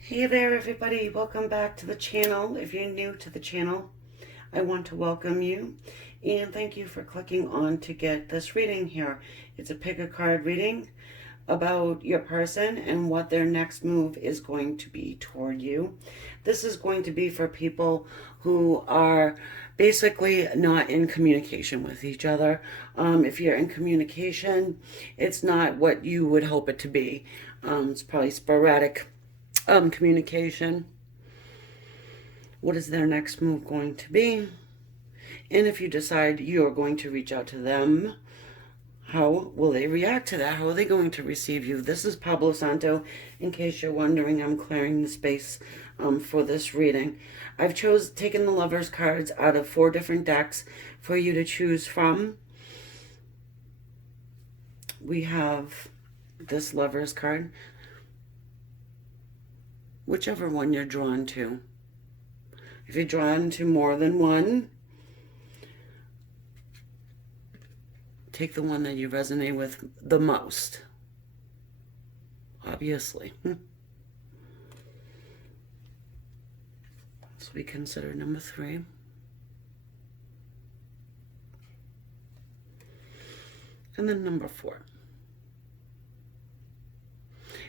Hey there everybody, welcome back to the channel. If you're new to the channel, I want to welcome you and thank you for clicking on to get this reading here. It's a pick a card reading about your person and what their next move is going to be toward you. This is going to be for people who are basically not in communication with each other. If you're in communication, it's not what you would hope it to be. It's probably sporadic communication. What is their next move going to be? And if you decide you're going to reach out to them, how will they react to that? How are they going to receive you? This is Pablo Santo. In case you're wondering, I'm clearing the space for this reading. I've taken the Lovers cards out of 4 different decks for you to choose from. We have this Lovers card, whichever one you're drawn to. If you're drawn to more than one, take the one that you resonate with the most, obviously. So we consider number 3. And then number 4.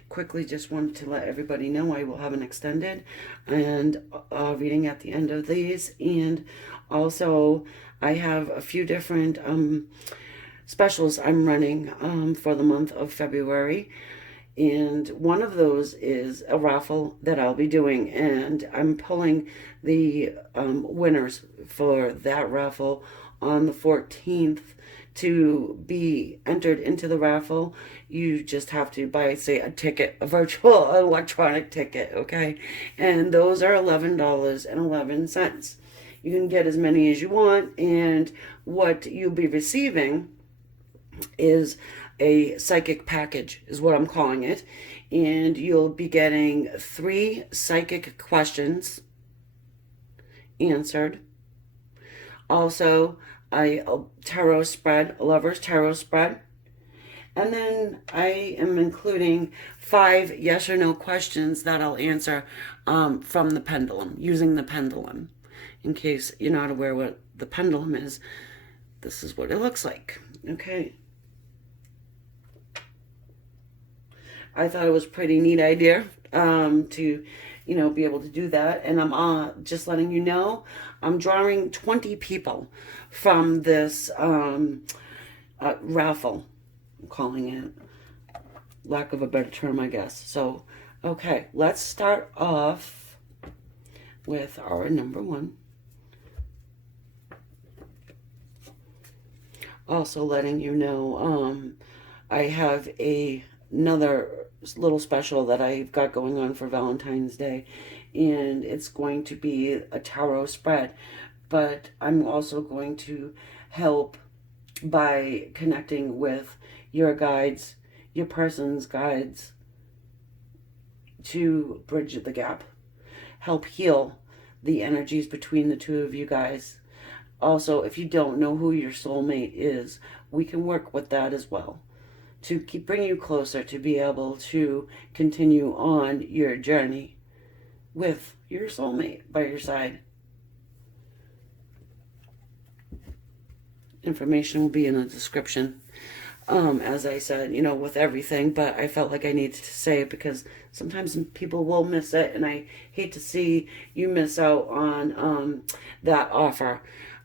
Quickly, just wanted to let everybody know I will have an extended and reading at the end of these, and also I have a few different specials I'm running for the month of February, and one of those is a raffle that I'll be doing, and I'm pulling the winners for that raffle on the 14th. To be entered into the raffle, you just have to buy, say, a ticket, a virtual electronic ticket, okay? And those are $11.11. You can get as many as you want, and what you'll be receiving is a psychic package, is what I'm calling it. And you'll be getting 3 psychic questions answered. Also, a tarot spread, a lover's tarot spread. And then I am including 5 yes or no questions that I'll answer from the pendulum, using the pendulum. In case you're not aware what the pendulum is, this is what it looks like. Okay. I thought it was a pretty neat idea to be able to do that. And I'm just letting you know, I'm drawing 20 people from this raffle. I'm calling it, lack of a better term, I guess. So, okay, let's start off with our number 1. Also letting you know, I have another little special that I've got going on for Valentine's Day, and it's going to be a tarot spread, but I'm also going to help by connecting with your guides, your person's guides, to bridge the gap, help heal the energies between the two of you guys. Also, if you don't know who your soulmate is, we can work with that as well, to bring you closer, to be able to continue on your journey with your soulmate by your side. Information will be in the description, as I said, with everything, but I felt like I needed to say it because sometimes people will miss it, and I hate to see you miss out on that offer.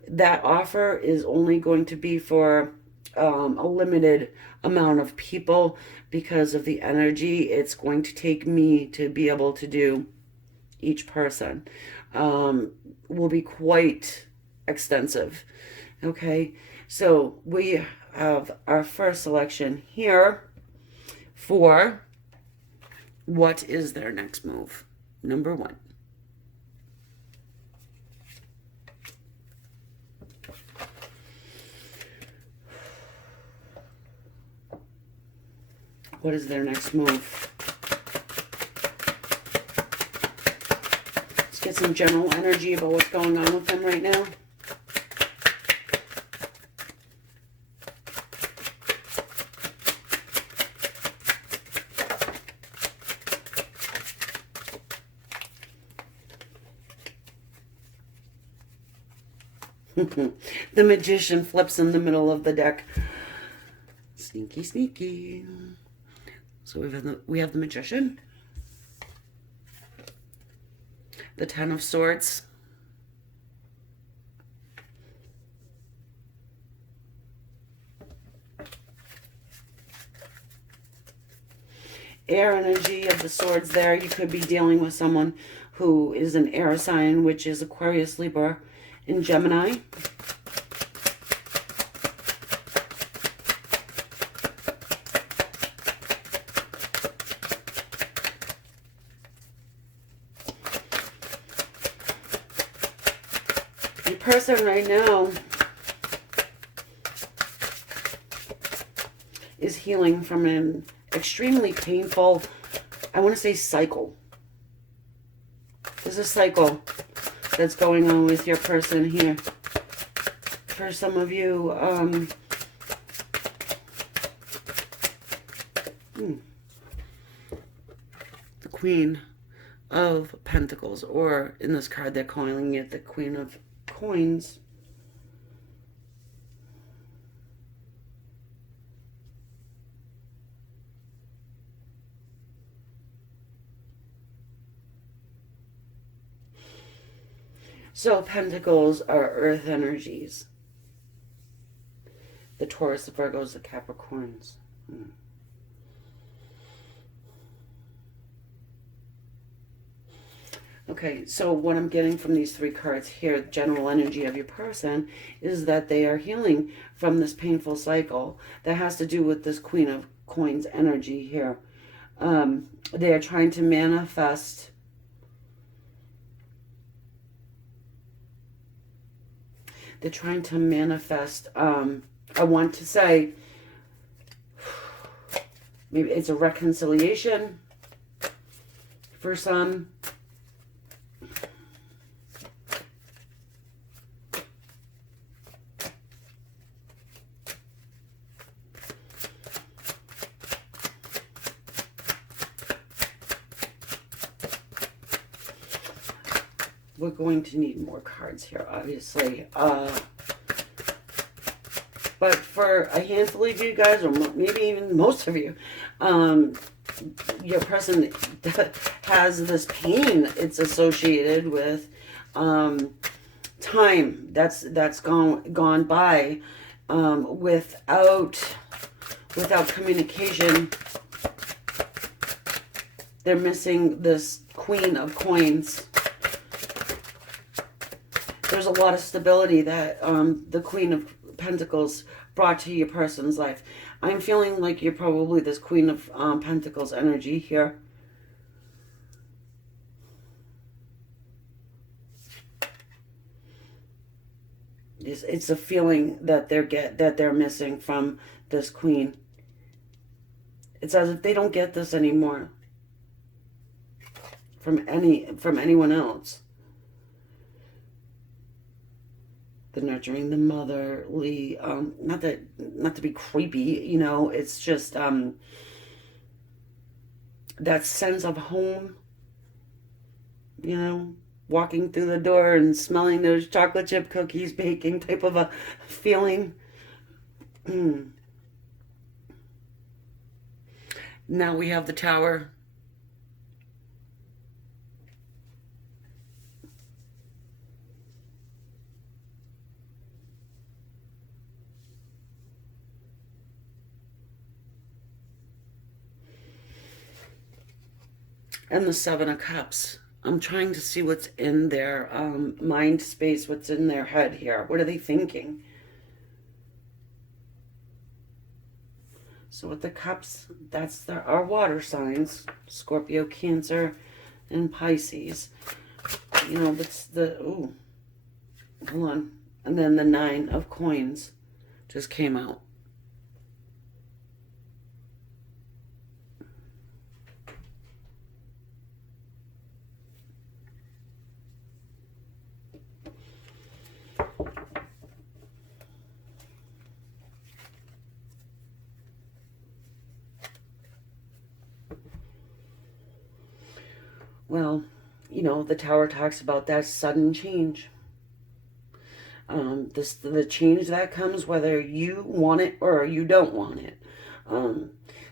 That offer is only going to be for a limited amount of people because of the energy it's going to take me to be able to do each person. Will be quite extensive. Okay, so we have our first selection here for what is their next move. Number 1. What is their next move? Let's get some general energy about what's going on with them right now. The Magician flips in the middle of the deck. Sneaky, sneaky. So we have the Magician, the Ten of Swords, air energy of the swords there. You could be dealing with someone who is an air sign, which is Aquarius, Libra, and Gemini. Your person right now is healing from an extremely painful, I want to say, cycle. There's a cycle that's going on with your person here. For some of you, the Queen of Pentacles, or in this card they're calling it the Queen of Coins. So Pentacles are earth energies. The Taurus, the Virgos, the Capricorns. Okay, so what I'm getting from these three cards here, general energy of your person, is that they are healing from this painful cycle that has to do with this Queen of Coins energy here. They are trying to manifest I want to say, maybe it's a reconciliation for some. We're going to need more cards here, obviously. But for a handful of you guys, or maybe even most of you, your person has this pain it's associated with time that's gone by without communication. They're missing this Queen of Coins. There's a lot of stability that the Queen of Pentacles brought to your person's life. I'm feeling like you're probably this Queen of Pentacles energy here. It's a feeling that they're missing from this Queen. It's as if they don't get this anymore from anyone else. The nurturing, the motherly, not to be creepy, you know, it's just that sense of home, you know, walking through the door and smelling those chocolate chip cookies baking type of a feeling. Now we have the Tower. And the Seven of Cups. I'm trying to see what's in their mind space, what's in their head here. What are they thinking? So with the Cups, that's our water signs. Scorpio, Cancer, and Pisces. You know, that's the... Ooh. Hold on. And then the Nine of Coins just came out. Well, you know, the Tower talks about that sudden change. The change that comes whether you want it or you don't want it.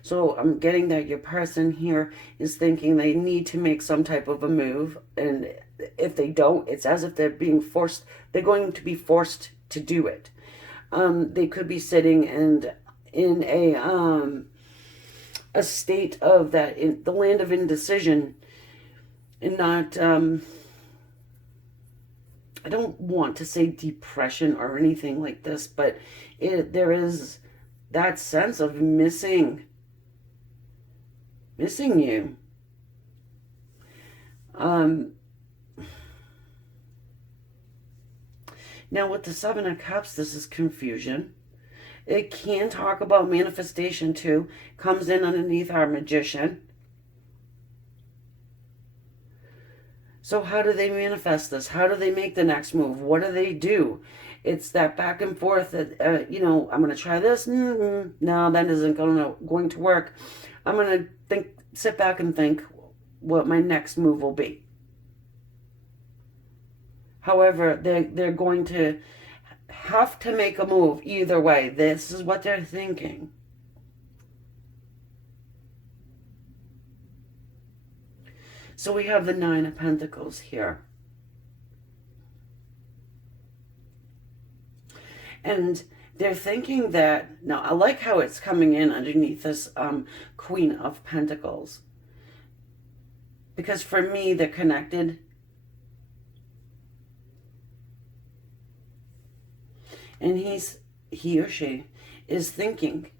So I'm getting that your person here is thinking they need to make some type of a move, and if they don't, it's as if they're being forced. They're going to be forced to do it. They could be sitting and in a state of that, in the land of indecision, and not. I don't want to say depression or anything like this, but there is that sense of missing you. Now with the Seven of Cups, this is confusion. It can talk about manifestation too. Comes in underneath our Magician. So how do they manifest this? How do they make the next move? What do they do? It's that back and forth that, I'm going to try this. No, that isn't going to work. I'm going to sit back and think what my next move will be. However, they're going to have to make a move either way. This is what they're thinking. So we have the Nine of Pentacles here. And they're thinking that, now I like how it's coming in underneath this Queen of Pentacles. Because for me, they're connected. And he or she is thinking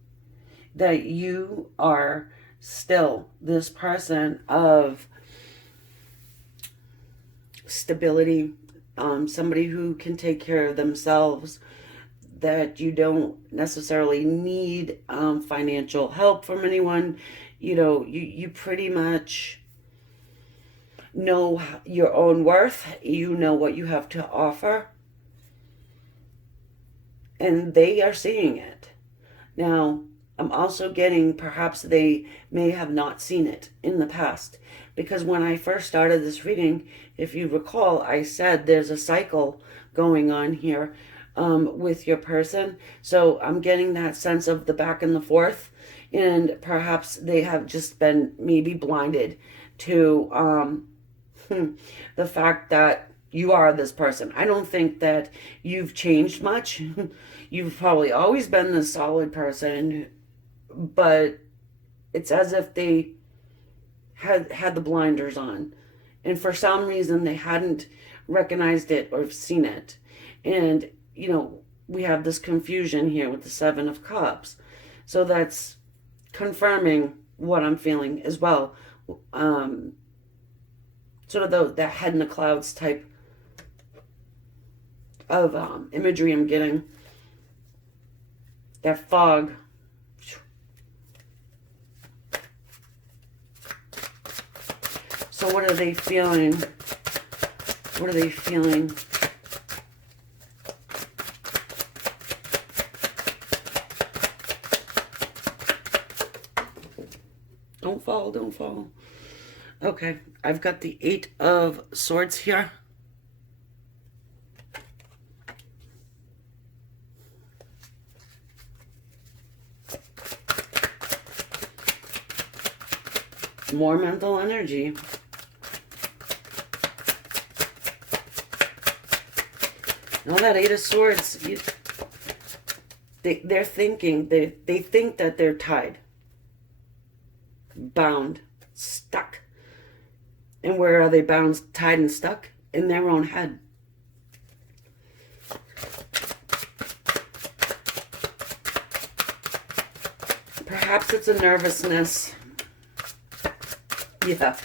that you are still this person of stability, somebody who can take care of themselves, that you don't necessarily need financial help from anyone. You pretty much know your own worth. You know what you have to offer. And they are seeing it. Now, I'm also getting perhaps they may have not seen it in the past. Because when I first started this reading, if you recall, I said there's a cycle going on here with your person. So I'm getting that sense of the back and the forth. And perhaps they have just been maybe blinded to the fact that you are this person. I don't think that you've changed much. You've probably always been this solid person, but it's as if they had the blinders on. And for some reason, they hadn't recognized it or seen it. And, we have this confusion here with the Seven of Cups. So that's confirming what I'm feeling as well. Sort of that head in the clouds type of imagery I'm getting. That fog. So what are they feeling? What are they feeling? Don't fall, don't fall. Okay, I've got the Eight of Swords here. More mental energy. Now that Eight of Swords, they're thinking, they think that they're tied, bound, stuck. And where are they bound, tied, and stuck? In their own head. Perhaps it's a nervousness. Yeah.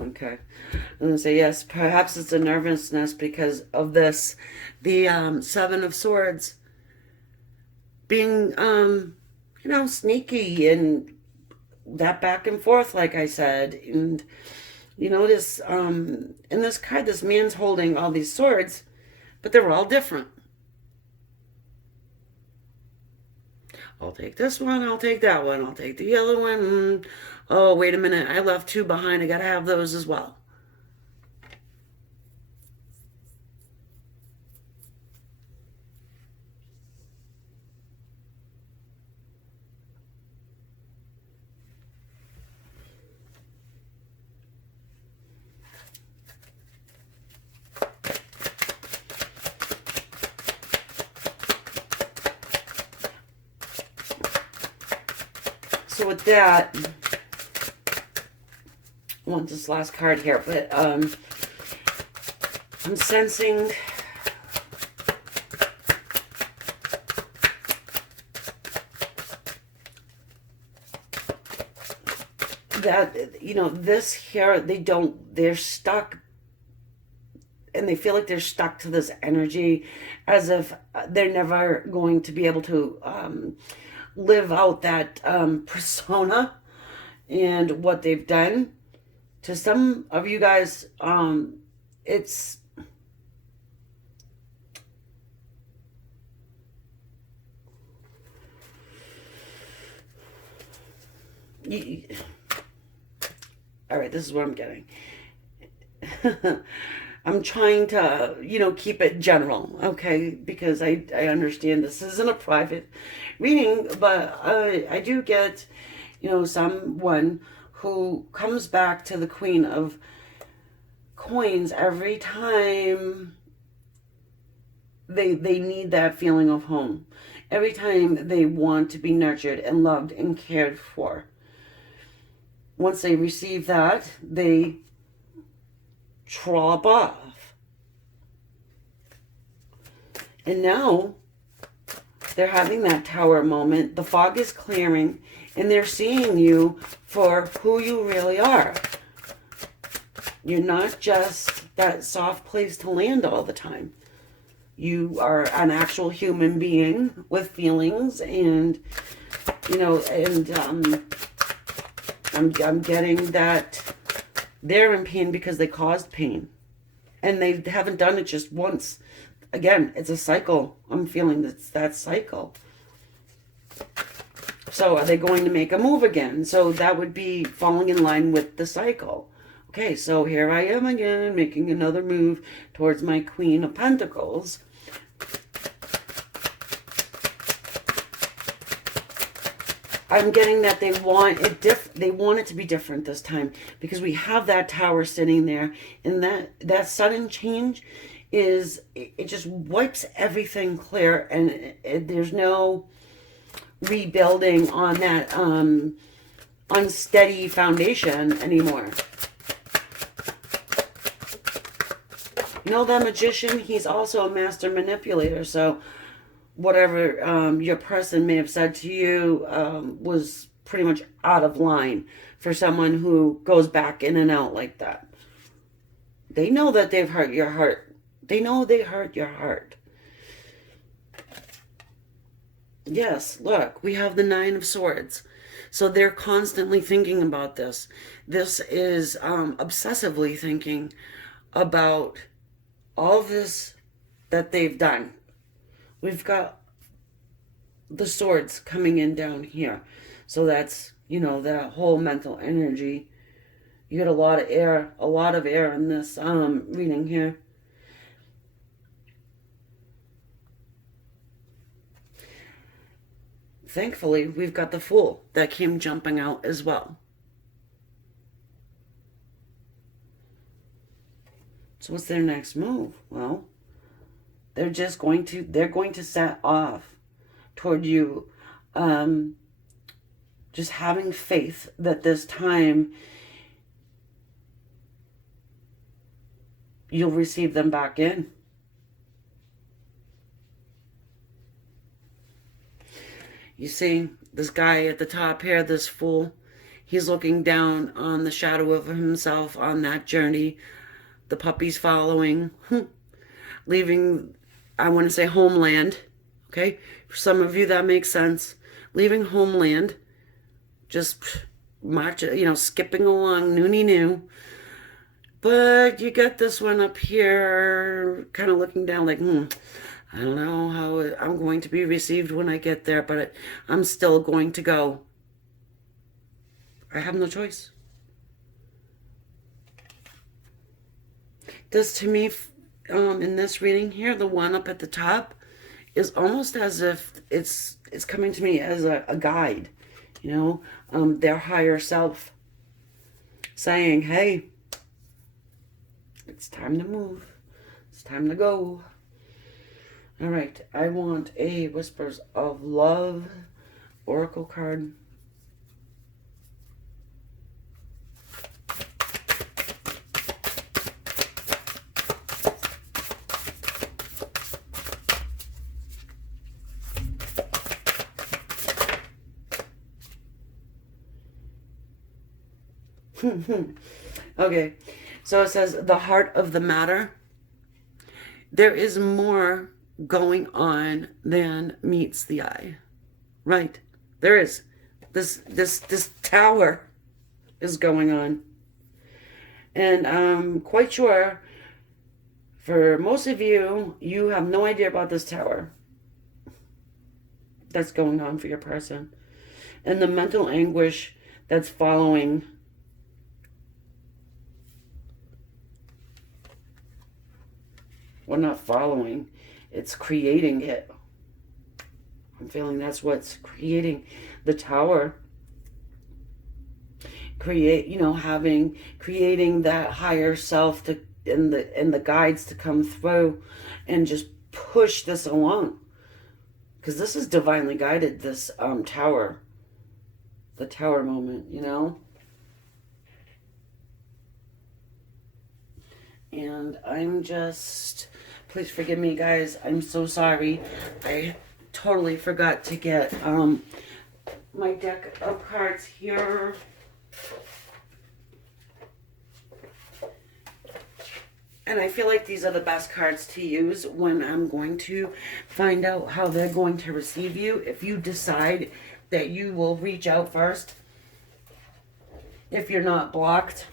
Okay. I'm going to say yes. Perhaps it's a nervousness because of this. The Seven of Swords being, sneaky and that back and forth, like I said. And you notice in this card, this man's holding all these swords, but they're all different. I'll take this one, I'll take that one, I'll take the other one. Oh, wait a minute, I left two behind. I gotta have those as well. so with that, I want this last card here, but I'm sensing that, you know, this here, they're stuck, and they feel like they're stuck to this energy as if they're never going to be able to live out that persona and what they've done. To some of you guys, it's all right, this is what I'm getting. I'm trying to, you know, keep it general, okay? Because I understand this isn't a private reading, but I do get, you know, someone who comes back to the Queen of Coins every time they need that feeling of home. Every time they want to be nurtured and loved and cared for. Once they receive that, they drop off. And now they're having that tower moment. The fog is clearing and they're seeing you for who you really are. You're not just that soft place to land all the time. You are an actual human being with feelings, and, you know, and I'm getting that they're in pain because they caused pain. And they haven't done it just once. Again, it's a cycle. I'm feeling it's that cycle. So are they going to make a move again? So that would be falling in line with the cycle. Okay, so here I am again, making another move towards my Queen of Pentacles. I'm getting that they want it to be different this time, because we have that tower sitting there, and that sudden change is, it just wipes everything clear, and there's no rebuilding on that unsteady foundation anymore. You know, that magician, he's also a master manipulator, so whatever your person may have said to you was pretty much out of line for someone who goes back in and out like that. They know that they've hurt your heart. They know they hurt your heart. Yes, look, we have the Nine of Swords. So they're constantly thinking about this. This is obsessively thinking about all this that they've done. We've got the swords coming in down here. So that's, you know, that whole mental energy. You get a lot of air in this reading here. Thankfully, we've got the Fool that came jumping out as well. So what's their next move? Well, they're going to set off toward you, just having faith that this time you'll receive them back in. You see, this guy at the top here, this Fool, he's looking down on the shadow of himself on that journey. The puppy's following, leaving, I want to say, homeland. Okay, for some of you that makes sense. Leaving homeland, just march, you know, skipping along, noonie-noo. But you got this one up here, kind of looking down like, I don't know how I'm going to be received when I get there, but I'm still going to go. I have no choice. This, to me, in this reading here, the one up at the top, is almost as if it's coming to me as a guide, you know, their higher self saying, hey, it's time to move. It's time to go. All right, I want a Whispers of Love Oracle card. Okay, so it says the heart of the matter. There is more going on than meets the eye. Right. There is. This tower is going on. And I'm quite sure for most of you, you have no idea about this tower that's going on for your person. And the mental anguish that's following. Well, not following. It's creating it. I'm feeling that's what's creating the tower. Creating that higher self to and the guides to come through and just push this along. Because this is divinely guided, this tower. The tower moment, And I'm just, please forgive me, guys. I'm so sorry. I totally forgot to get my deck of cards here. And I feel like these are the best cards to use when I'm going to find out how they're going to receive you. If you decide that you will reach out first, if you're not blocked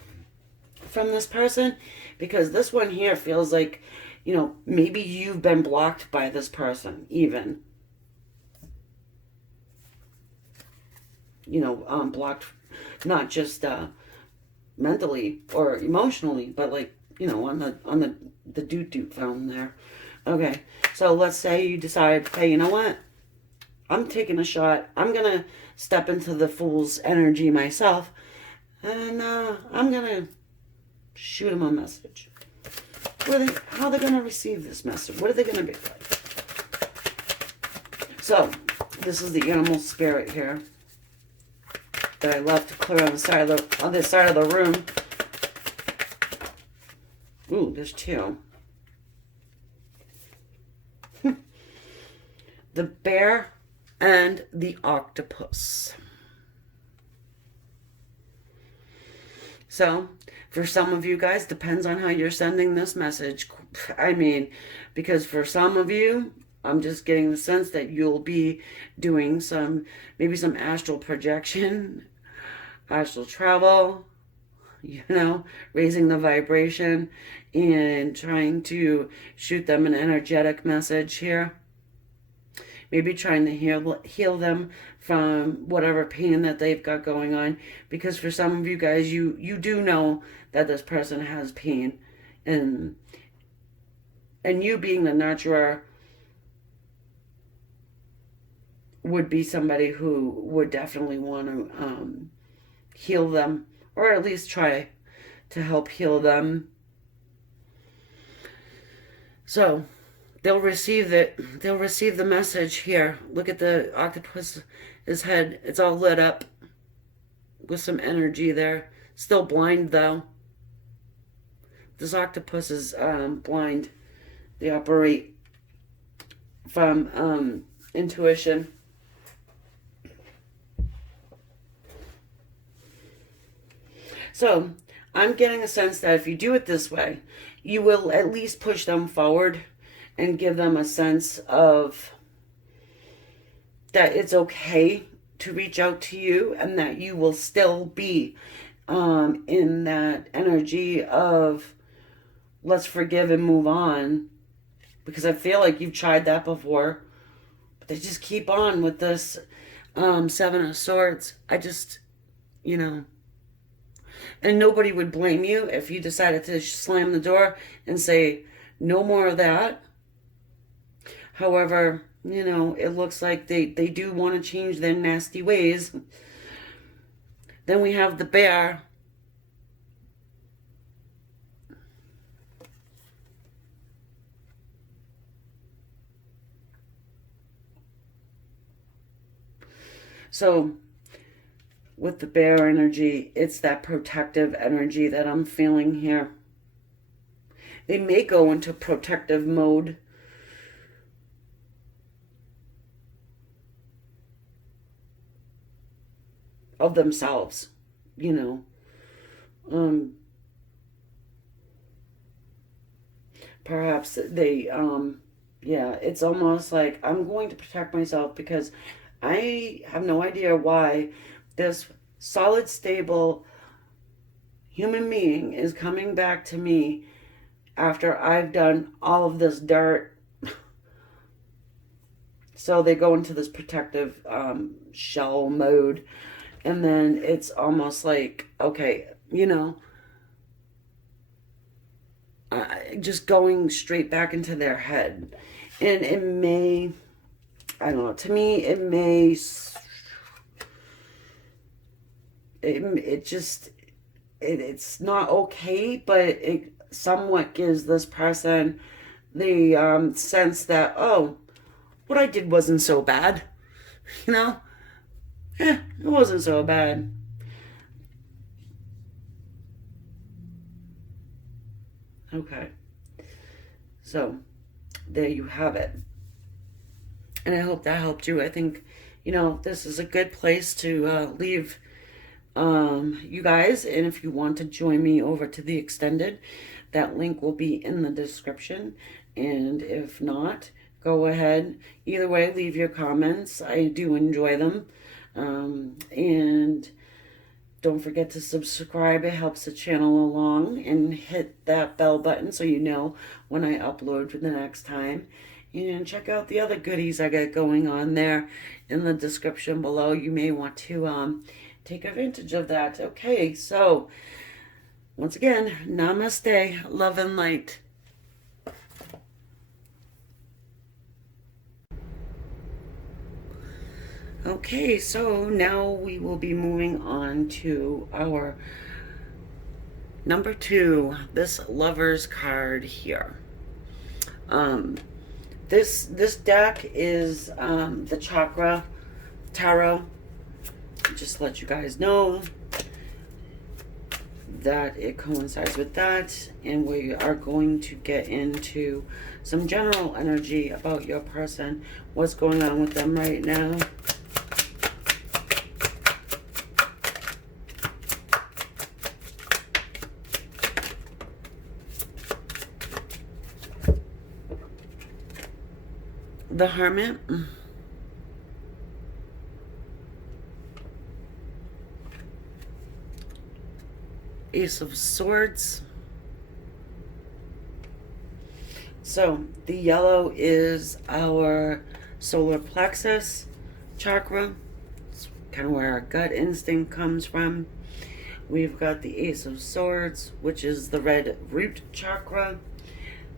from this person, because this one here feels like, maybe you've been blocked by this person, even. Blocked not just mentally or emotionally, but like, on the doot phone there. Okay, so let's say you decide, hey, you know what? I'm taking a shot. I'm going to step into the fool's energy myself, and I'm going to shoot him a message. How are they going to receive this message? What are they going to be like? So, this is the animal spirit here that I left to clear on the other side of the room. Ooh, there's two. The bear and the octopus. So, for some of you guys, depends on how you're sending this message. Because for some of you, I'm just getting the sense that you'll be doing maybe some astral projection, astral travel, raising the vibration and trying to shoot them an energetic message here. Maybe trying to heal them from whatever pain that they've got going on. Because for some of you guys, you do know that this person has pain. And you being the nurturer would be somebody who would definitely want to heal them. Or at least try to help heal them. So, they'll receive the message here. Look at the octopus's head. It's all lit up with some energy there. Still blind, though. This octopus is blind. They operate from intuition. So, I'm getting a sense that if you do it this way, you will at least push them forward and give them a sense of that it's okay to reach out to you and that you will still be in that energy of let's forgive and move on. Because I feel like you've tried that before. But they just keep on with this Seven of Swords. And nobody would blame you if you decided to slam the door and say, no more of that. However, it looks like they do want to change their nasty ways. Then we have the bear. So, with the bear energy, it's that protective energy that I'm feeling here. They may go into protective mode. Of themselves, Perhaps they, yeah, it's almost like I'm going to protect myself because I have no idea why this solid, stable human being is coming back to me after I've done all of this dirt. So they go into this protective shell mode, and then it's almost like, okay, just going straight back into their head. And it may, I don't know, to me, it may, it just, it's not okay, but it somewhat gives this person the sense that, oh, what I did wasn't so bad. You know? It wasn't so bad. Okay. So, there you have it. And I hope that helped you. I think, this is a good place to leave you guys. And if you want to join me over to the extended, that link will be in the description. And if not, go ahead. Either way, leave your comments. I do enjoy them. And don't forget to subscribe. It helps the channel along. And hit that bell button so you know when I upload for the next time. And check out the other goodies I got going on there in the description below. You may want to take advantage of that. Okay, so once again, namaste, love and light. Okay, so now we will be moving on to our number 2, this Lover's card here. This deck is the Chakra Tarot. Just let you guys know that it coincides with that, and we are going to get into some general energy about your person, what's going on with them right now. The Hermit. Ace of Swords. So the yellow is our solar plexus chakra. It's kind of where our gut instinct comes from. We've got the Ace of Swords, which is the red root chakra.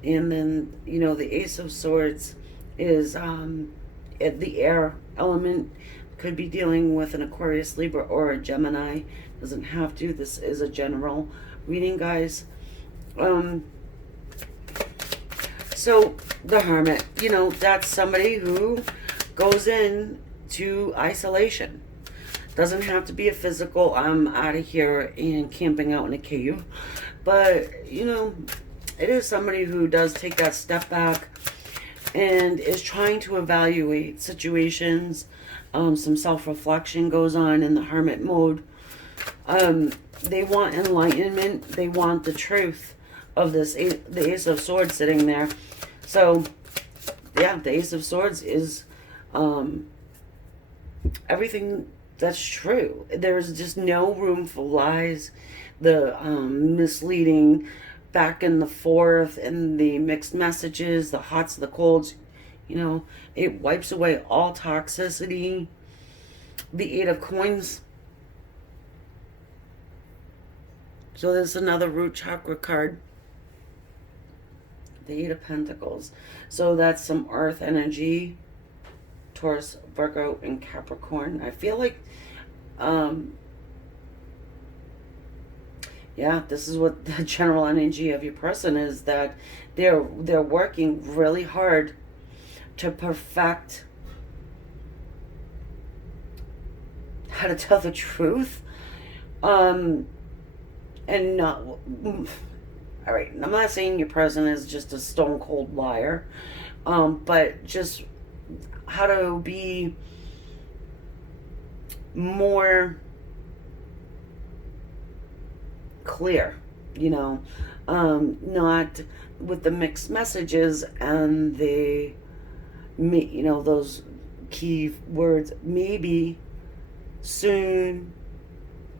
And then, the Ace of Swords is the air element. Could be dealing with an Aquarius, Libra, or a Gemini. Doesn't have to. This is a general reading, guys. So the Hermit, that's somebody who goes in to isolation. Doesn't have to be a physical, I'm out of here and camping out in a cave. But, it is somebody who does take that step back and is trying to evaluate situations. Some self-reflection goes on in the Hermit mode. They want enlightenment. They want the truth of the Ace of Swords sitting there. So, yeah, the Ace of Swords is everything that's true. There's just no room for lies, the misleading, back and the forth, and the mixed messages, the hots, the colds. It wipes away all toxicity. The 8 of Coins. So there's another root chakra card. The 8 of Pentacles. So that's some earth energy. Taurus, Virgo, and Capricorn. I feel like, yeah, this is what the general energy of your person is, that they're working really hard to perfect how to tell the truth. And not, all right, I'm not saying your person is just a stone cold liar, but just how to be more clear, you know, not with the mixed messages and the, you know, those key words, maybe, soon,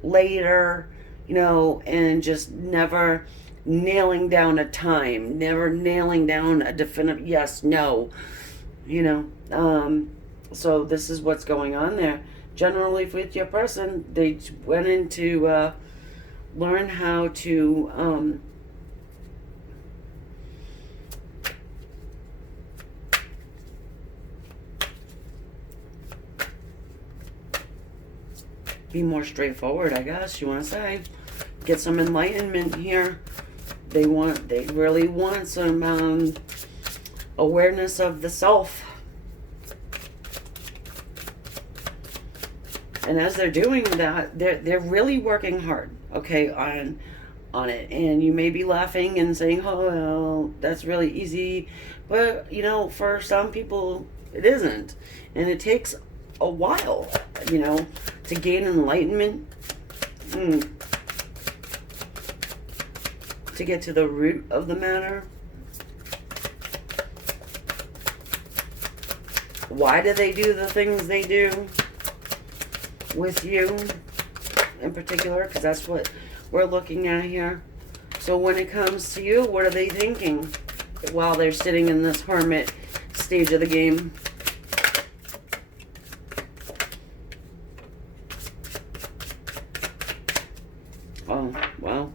later, you know, and just never nailing down a time, never nailing down a definitive yes, no, you know. So this is what's going on there. Generally, with your person, they went into learn how to be more straightforward, I guess you want to say. Get some enlightenment here. They really want some awareness of the self. And as they're doing that, they're really working hard, okay, on it. And you may be laughing and saying, oh, well, that's really easy. But, you know, for some people, it isn't. And it takes a while, you know, to gain enlightenment. To get to the root of the matter. Why do they do the things they do with you in particular? Because that's what we're looking at here. So when it comes to you, what are they thinking while they're sitting in this hermit stage of the game? Oh, well.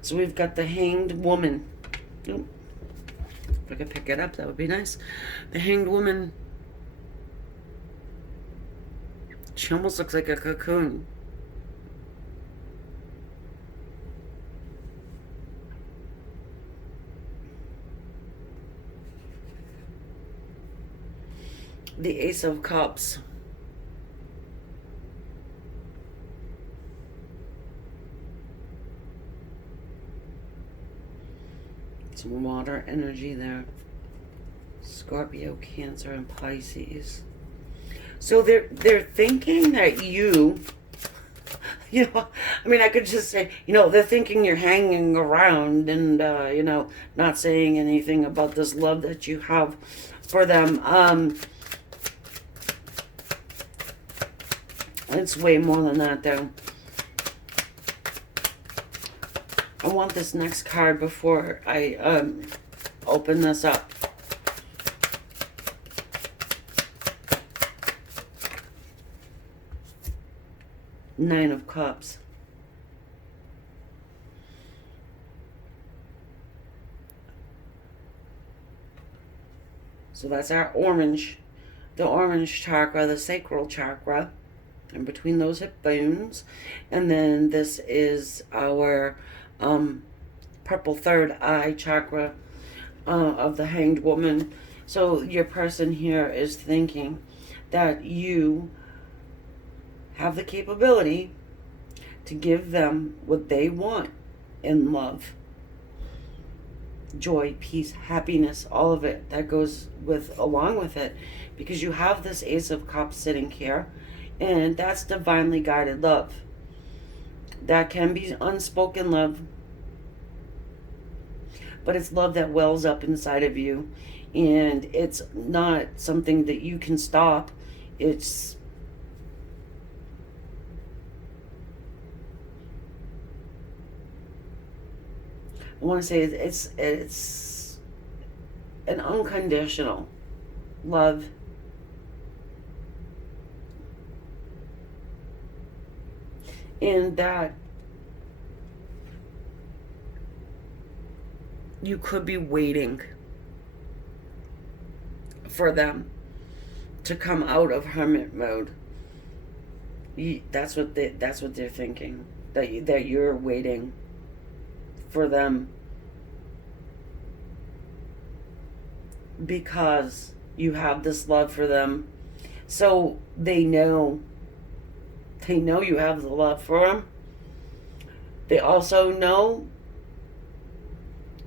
So we've got the Hanged Woman. If I could pick it up, that would be nice. The Hanged Woman. She almost looks like a cocoon. The Ace of Cups. Some water energy there. Scorpio, Cancer, and Pisces. So they're thinking that you know, I mean, I could just say, you know, they're thinking you're hanging around and, you know, not saying anything about this love that you have for them. It's way more than that, though. I want this next card before I open this up. Nine of Cups. So that's our orange. The orange chakra, the sacral chakra. And between those hip bones. And then this is our purple third eye chakra of the Hanged Woman. So your person here is thinking that you have the capability to give them what they want in love. Joy, peace, happiness, all of it that goes along with it. Because you have this Ace of Cups sitting here. And that's divinely guided love. That can be unspoken love. But it's love that wells up inside of you. And it's not something that you can stop. It's I want to say it's an unconditional love. And that you could be waiting for them to come out of hermit mode. That's what they're thinking. That you're waiting for them because you have this love for them. So they know you have the love for them. They also know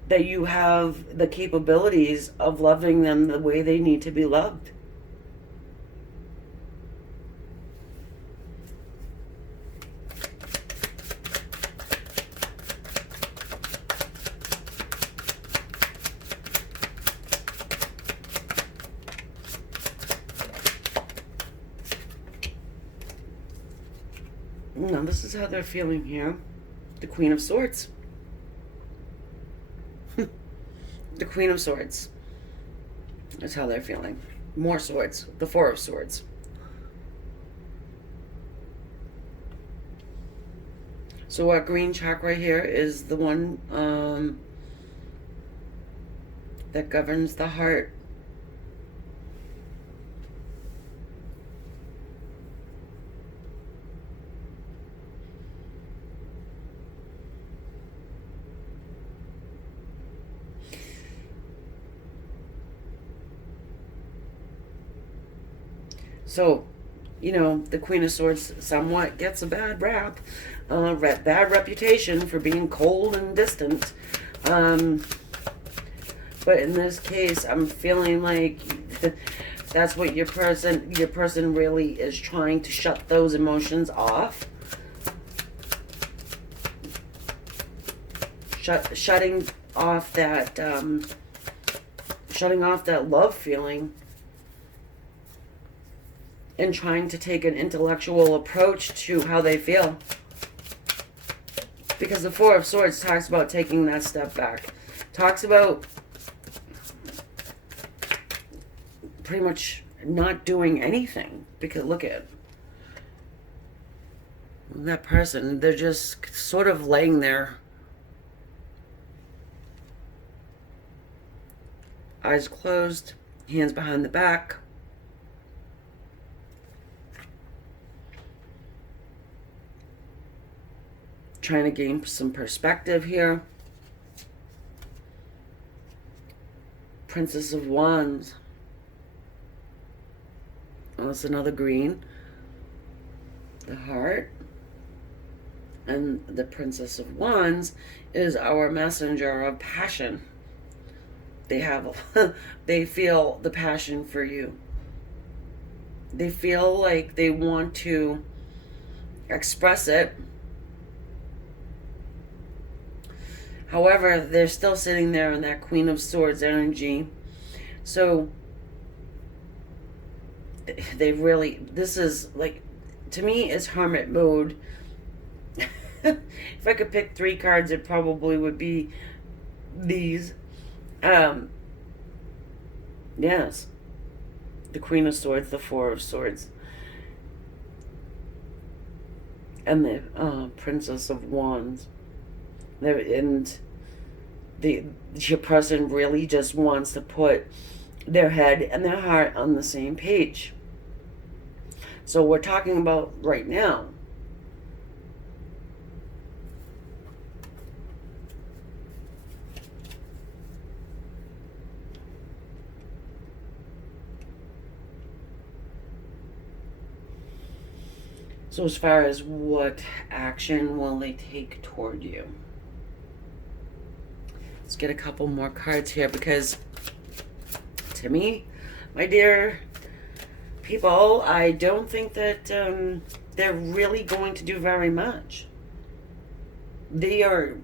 that you have the capabilities of loving them the way they need to be loved. No, this is how they're feeling here. The Queen of Swords. The Queen of Swords. That's how they're feeling. More swords. The Four of Swords. So our green chakra here is the one that governs the heart. So, you know, the Queen of Swords somewhat gets a bad rap, bad reputation for being cold and distant. But in this case, I'm feeling like that's what your person really is trying to shut those emotions off. Shutting off that love feeling. And trying to take an intellectual approach to how they feel. Because the Four of Swords talks about taking that step back. Talks about pretty much not doing anything. Because look at that person. They're just sort of laying there. Eyes closed. Hands behind the back. Trying to gain some perspective here. Princess of Wands. Oh, that's another green. The heart. And the Princess of Wands is our messenger of passion. They feel the passion for you. They feel like they want to express it. However, they're still sitting there in that Queen of Swords energy. So, they really, this is like, to me, it's hermit mode. If I could pick 3 cards, it probably would be these. Yes. The Queen of Swords, the Four of Swords. And the Princess of Wands. And your person really just wants to put their head and their heart on the same page. So we're talking about right now. So as far as what action will they take toward you? Let's get a couple more cards here, because to me, my dear people, I don't think that they're really going to do very much. They're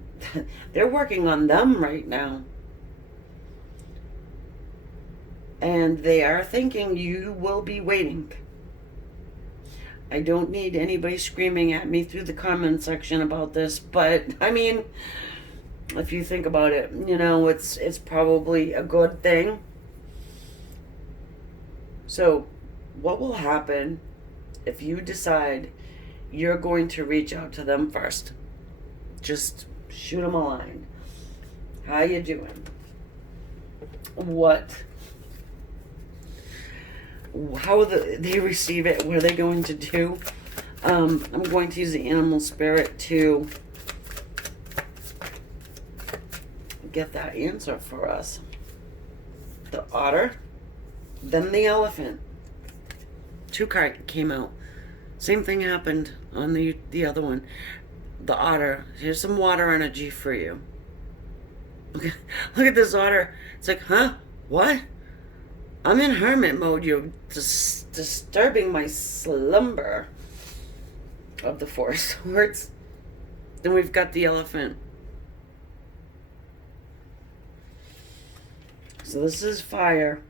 working on them right now. And they are thinking you will be waiting. I don't need anybody screaming at me through the comment section about this, but I mean, if you think about it, you know, it's probably a good thing. So, what will happen if you decide you're going to reach out to them first? Just shoot them a line. How you doing? How will they receive it? What are they going to do? I'm going to use the animal spirit to get that answer for us. The otter, then the elephant. 2 cards came out. Same thing happened on the other one. The otter. Here's some water energy for you. Look at this otter. It's like, huh? What? I'm in hermit mode. You're disturbing my slumber. Of the Four of Swords. Then we've got the elephant. So this is fire.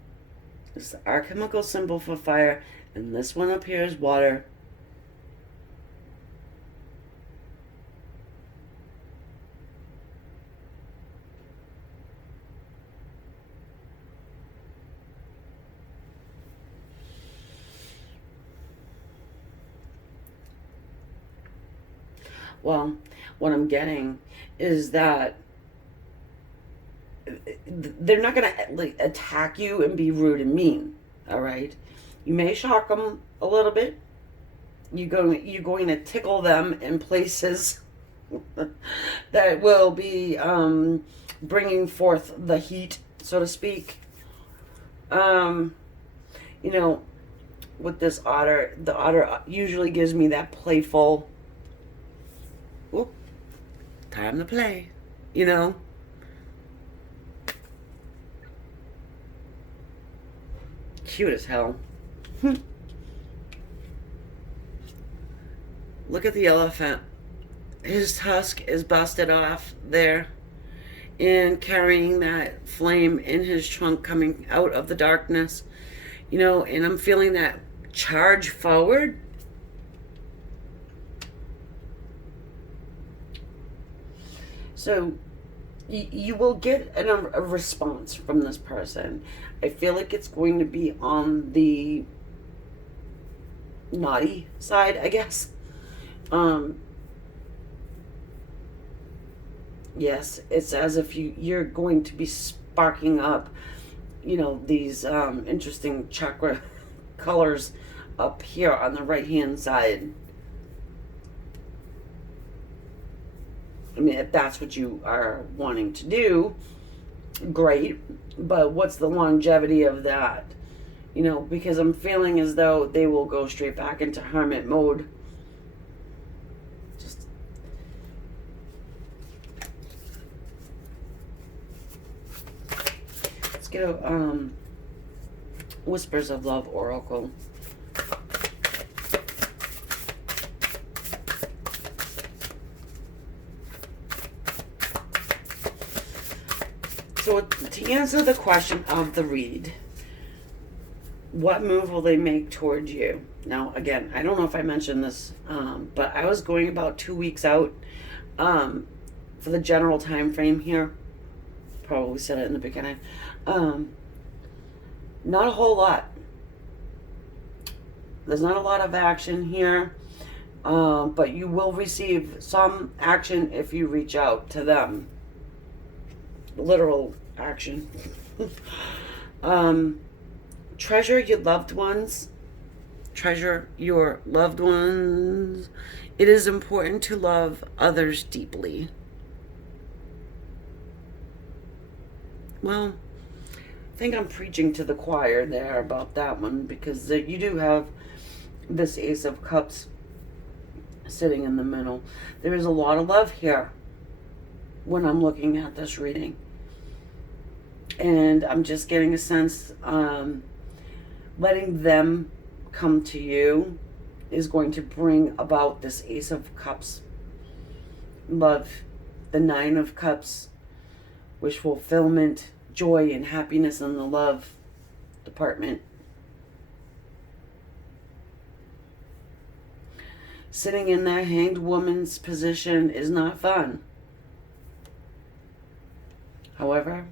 It's the alchemical symbol for fire. And this one up here is water. Well, what I'm getting is that they're not going to like attack you and be rude and mean. All right, you may shock them a little bit. You're going to tickle them in places that will be bringing forth the heat, so to speak. Um, you know, with this otter, the otter usually gives me that playful, whoop, time to play, you know. Cute as hell. Look at the elephant. His tusk is busted off there and carrying that flame in his trunk coming out of the darkness. You know, and I'm feeling that charge forward. So you will get a response from this person. I feel like it's going to be on the naughty side, I guess. Yes, it's as if you're going to be sparking up, you know, these interesting chakra colors up here on the right hand side. I mean, if that's what you are wanting to do, great. But what's the longevity of that? You know, because I'm feeling as though they will go straight back into hermit mode. Just let's get a Whispers of Love Oracle. So to answer the question of the read, what move will they make towards you? Now, again, I don't know if I mentioned this, but I was going about 2 weeks out for the general time frame here. Probably said it in the beginning. Not a whole lot. There's not a lot of action here, but you will receive some action if you reach out to them. Literal action. Treasure your loved ones. Treasure your loved ones. It is important to love others deeply. Well, I think I'm preaching to the choir there about that one, because you do have this Ace of Cups sitting in the middle. There is a lot of love here when I'm looking at this reading. And I'm just getting a sense, letting them come to you is going to bring about this Ace of Cups love, the Nine of Cups, wish fulfillment, joy and happiness in the love department. Sitting in that hanged woman's position is not fun. However,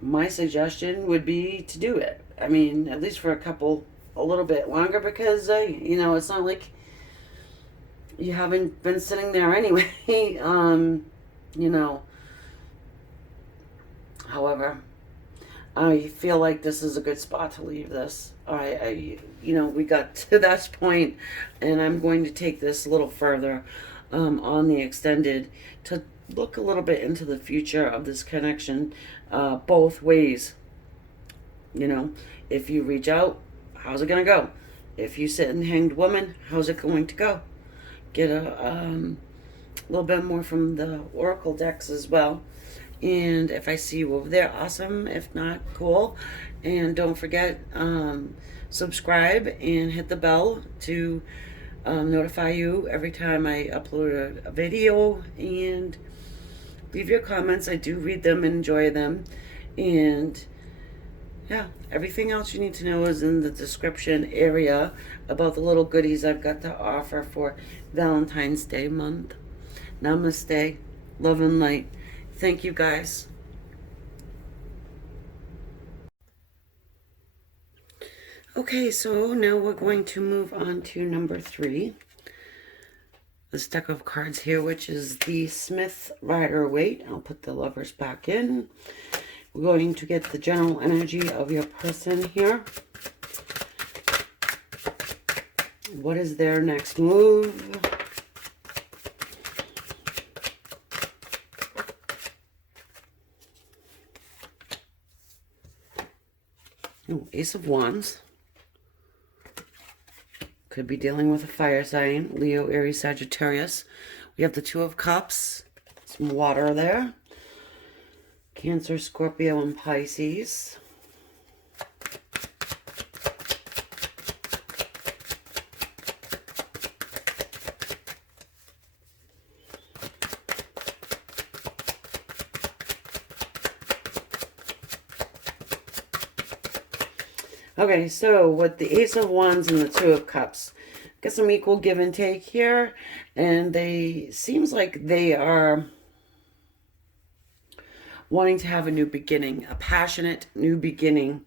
my suggestion would be to do it. I mean, at least for a little bit longer, because, you know, it's not like you haven't been sitting there anyway. You know, however, I feel like this is a good spot to leave this. You know, we got to that point, and I'm going to take this a little further on the extended to look a little bit into the future of this connection, both ways. You know, if you reach out, how's it going to go? If you sit in hanged woman, how's it going to go? Get a little bit more from the oracle decks as well. And if I see you over there, awesome. If not, cool. And don't forget, subscribe and hit the bell to notify you every time I upload a video. And leave your comments. I do read them and enjoy them. And yeah, everything else you need to know is in the description area about the little goodies I've got to offer for Valentine's Day month. Namaste. Love and light. Thank you, guys. Okay, so now we're going to move on to number 3. this deck of cards here, which is the Smith Rider-Waite. I'll put the Lovers back in. We're going to get the general energy of your person here. What is their next move? Oh, Ace of Wands. Could be dealing with a fire sign, Leo, Aries, Sagittarius. We have the Two of Cups, some water there. Cancer, Scorpio, and Pisces. Okay, so with the Ace of Wands and the Two of Cups, get some equal give and take here, and seems like they are wanting to have a new beginning, a passionate new beginning.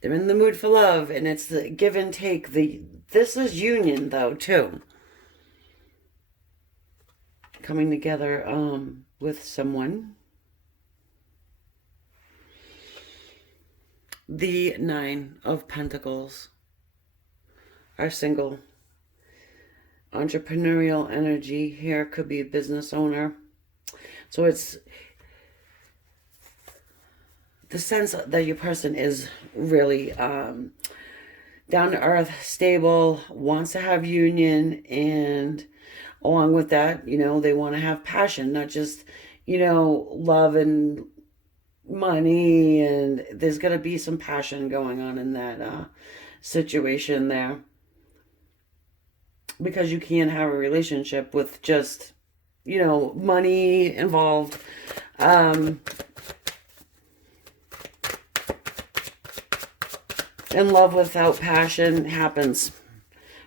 They're in the mood for love, and it's the give and take. This is union, though, too. Coming together with someone. The Nine of Pentacles are single. Entrepreneurial energy here, could be a business owner. So it's the sense that your person is really down to earth, stable, wants to have union, and along with that, you know, they want to have passion, not just, you know, love and money, and there's going to be some passion going on in that situation there, because you can't have a relationship with just, you know, money involved. And love without passion happens.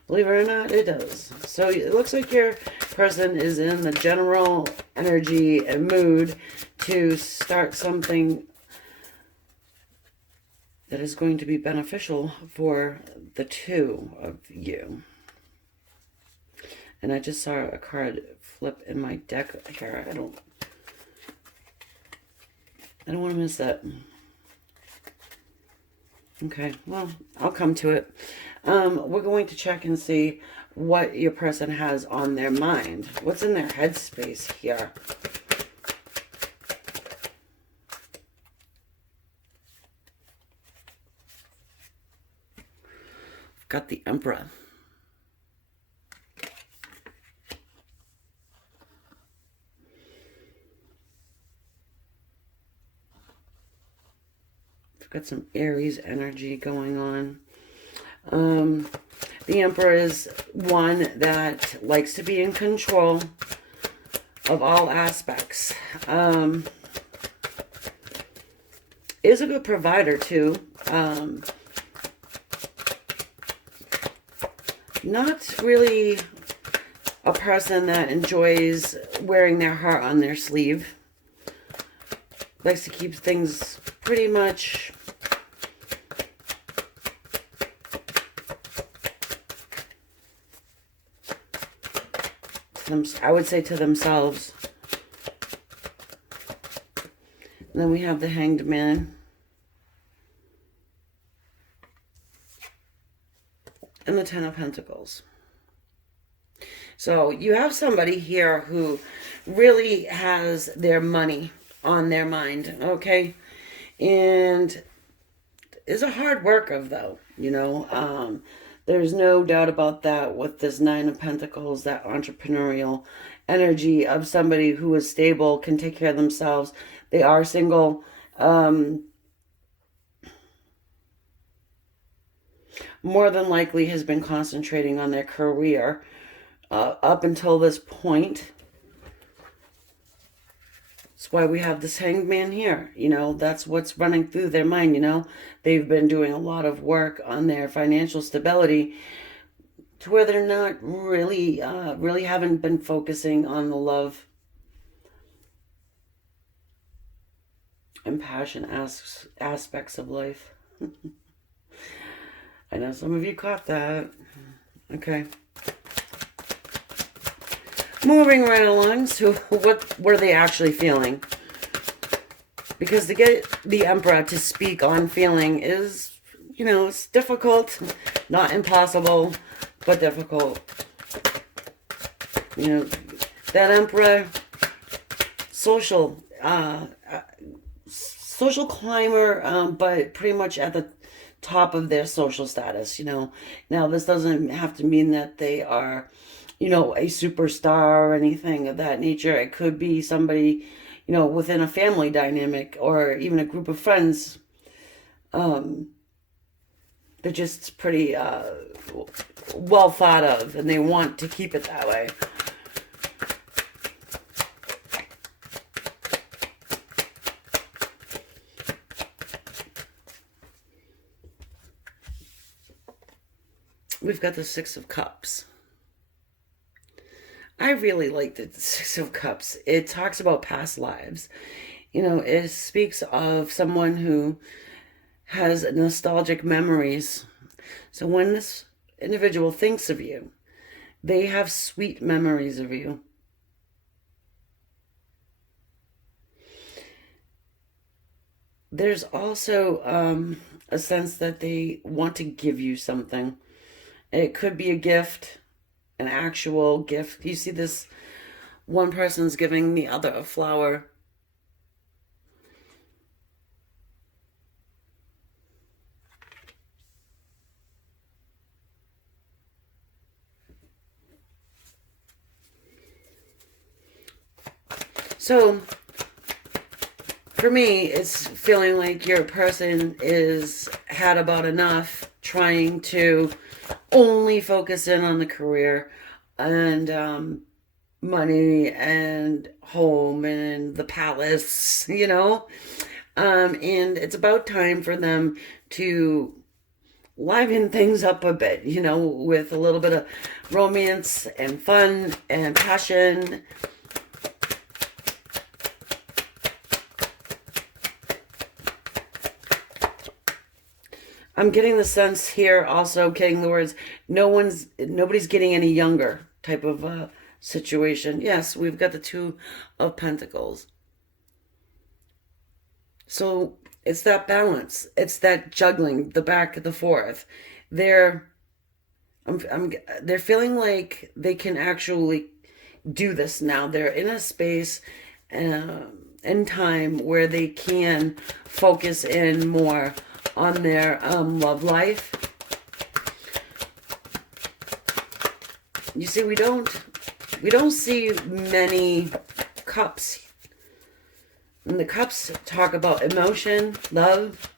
Believe it or not, it does. So it looks like your person is in the general energy and mood to start something that is going to be beneficial for the two of you. And I just saw a card flip in my deck here. I don't want to miss that. Okay, well, I'll come to it. We're going to check and see what your person has on their mind. What's in their headspace here? We've got the Emperor. Got some Aries energy going on. The Emperor is one that likes to be in control of all aspects. Is a good provider too. Not really a person that enjoys wearing their heart on their sleeve. Likes to keep things pretty much I would say to themselves. And then we have the Hanged Man. And the Ten of Pentacles. So you have somebody here who really has their money on their mind, okay? And is a hard worker, though, you know. There's no doubt about that with this Nine of Pentacles, that entrepreneurial energy of somebody who is stable, can take care of themselves. They are single. More than likely has been concentrating on their career up until this point. That's why we have this Hanged Man here. You know, that's what's running through their mind, you know. They've been doing a lot of work on their financial stability to where they're not really, really haven't been focusing on the love and passion aspects of life. I know some of you caught that. Okay. moving right along. So what are they actually feeling? Because to get the Emperor to speak on feeling is, it's difficult, not impossible, but difficult. That Emperor, social climber, but pretty much at the top of their social status. Now this doesn't have to mean that they are, a superstar or anything of that nature. It could be somebody, within a family dynamic or even a group of friends. They're just pretty well thought of, and they want to keep it that way. We've got the Six of Cups. I really like the Six of Cups. It talks about past lives. It speaks of someone who has nostalgic memories. So when this individual thinks of you, they have sweet memories of you. There's also a sense that they want to give you something. It could be a gift, an actual gift. You see this one person's giving the other a flower. So for me, it's feeling like your person is had about enough, trying to only focus in on the career and money and home and the palace, and it's about time for them to liven things up a bit, with a little bit of romance and fun and passion. I'm getting the sense here, also getting the words, nobody's getting any younger type of situation. Yes, we've got the Two of Pentacles. So it's that balance. It's that juggling, the back, the forth. They're feeling like they can actually do this now. They're in a space and time where they can focus in more on their love life. You see, we don't see many cups. And the cups talk about emotion, love.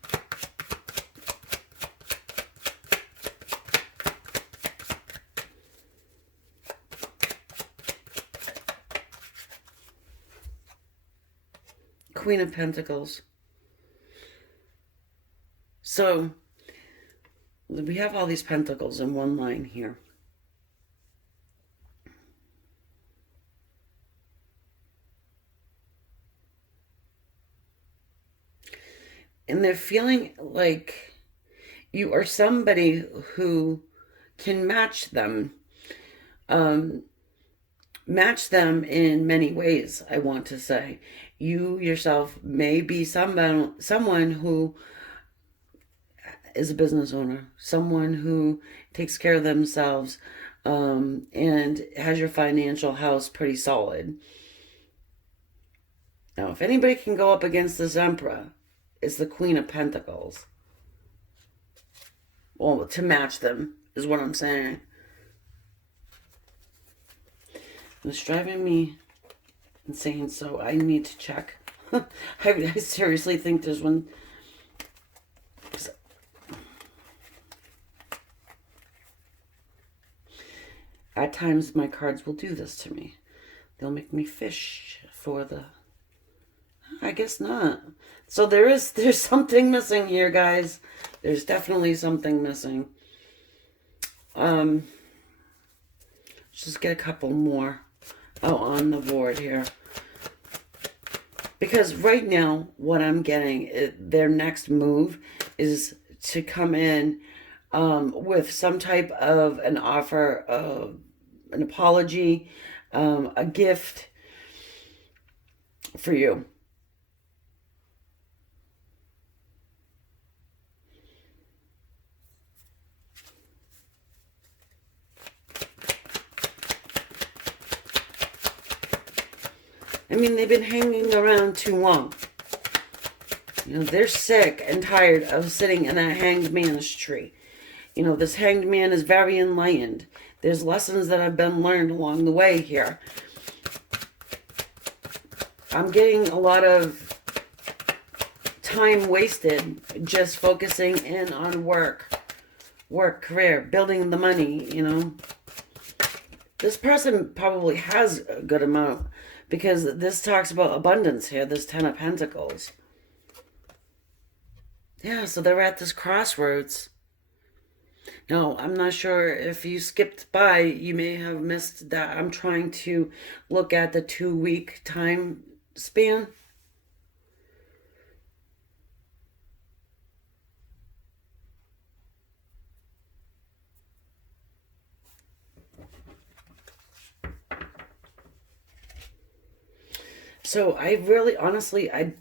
Queen of Pentacles. So we have all these pentacles in one line here. And they're feeling like you are somebody who can match them. Match them in many ways, I want to say. You yourself may be someone who is a business owner, someone who takes care of themselves, and has your financial house pretty solid. Now, if anybody can go up against this Emperor, it's the Queen of Pentacles. Well, to match them is what I'm saying. It's driving me insane, so I need to check. I seriously think there's one. At times, my cards will do this to me. They'll make me fish for the... I guess not. So there's something missing here, guys. There's definitely something missing. Just get a couple more out on the board here. Because right now, what I'm getting, their next move is to come in with some type of an offer of an apology, a gift for you. I mean, they've been hanging around too long. You know, they're sick and tired of sitting in that hanged man's tree. You know, this hanged man is very enlightened. There's lessons that have been learned along the way here. I'm getting a lot of time wasted just focusing in on work, career, building the money, you know. This person probably has a good amount because this talks about abundance here, this Ten of Pentacles. Yeah, so they're at this crossroads. Now, I'm not sure if you skipped by, you may have missed that I'm trying to look at the 2-week time span. So I really, honestly, I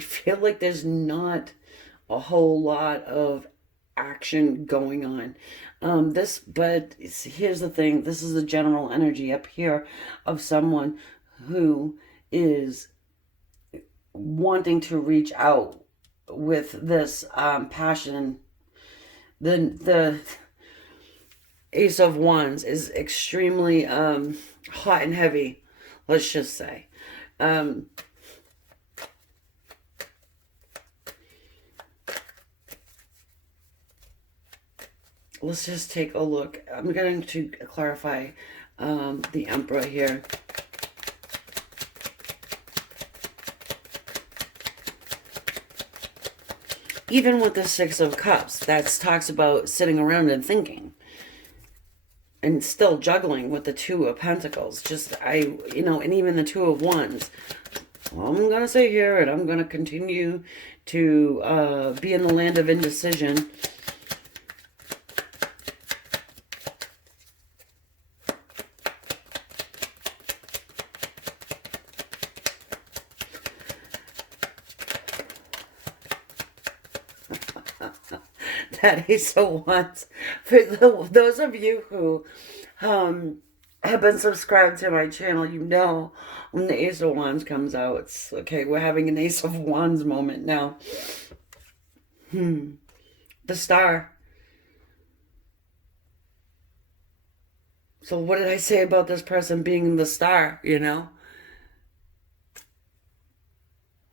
feel like there's not a whole lot of action going on. But here's the thing. This is the general energy up here of someone who is wanting to reach out with this passion. The Ace of Wands is extremely hot and heavy, let's just say. Let's just take a look. I'm going to clarify the Emperor here. Even with the Six of Cups, that talks about sitting around and thinking. And still juggling with the Two of Pentacles. And even the Two of Wands. Well, I'm going to say here, and I'm going to continue to be in the land of indecision. That Ace of Wands. For those of you who have been subscribed to my channel, you know when the Ace of Wands comes out, it's okay, we're having an Ace of Wands moment now. The Star. So what did I say about this person being the star, you know?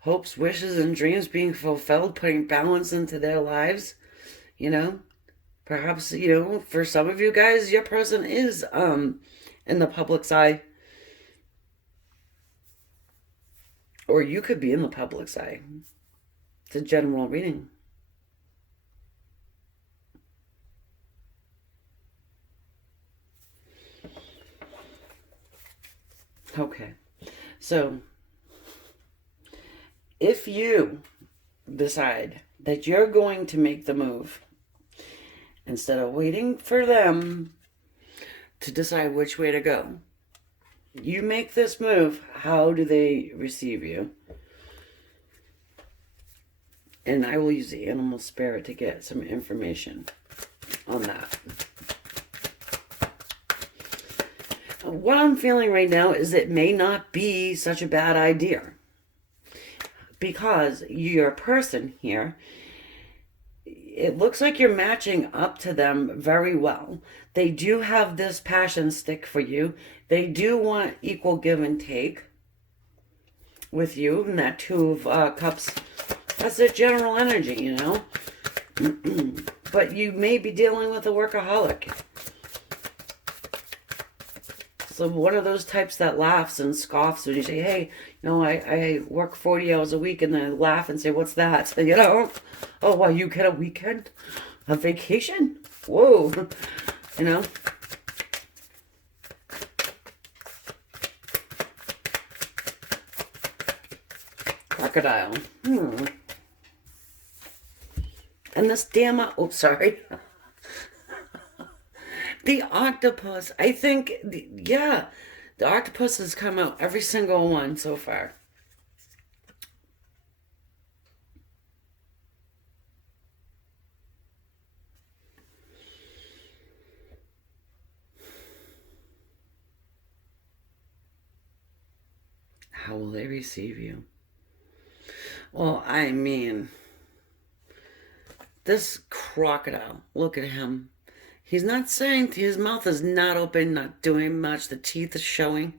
Hopes, wishes, and dreams being fulfilled, putting balance into their lives. You know, perhaps, for some of you guys, your person is in the public's eye. Or you could be in the public's eye. It's a general reading. Okay. So, if you decide that you're going to make the move, instead of waiting for them to decide which way to go, you make this move, how do they receive you? And I will use the animal spirit to get some information on that. What I'm feeling right now is it may not be such a bad idea. Because your person here, it looks like you're matching up to them very well. They do have this passion stick for you. They do want equal give and take with you. And that Two of Cups, that's their general energy, you know. But you may be dealing with a workaholic. So one of those types that laughs and scoffs when you say, hey, I work 40 hours a week, and then laugh and say, what's that? So, oh, well, you get a weekend? A vacation? Whoa. Crocodile. And this damn, sorry. The octopus, I think, yeah, The octopus has come out, every single one so far. How will they receive you? Well, I mean, this crocodile, look at him. He's not saying, his mouth is not open, not doing much. The teeth are showing.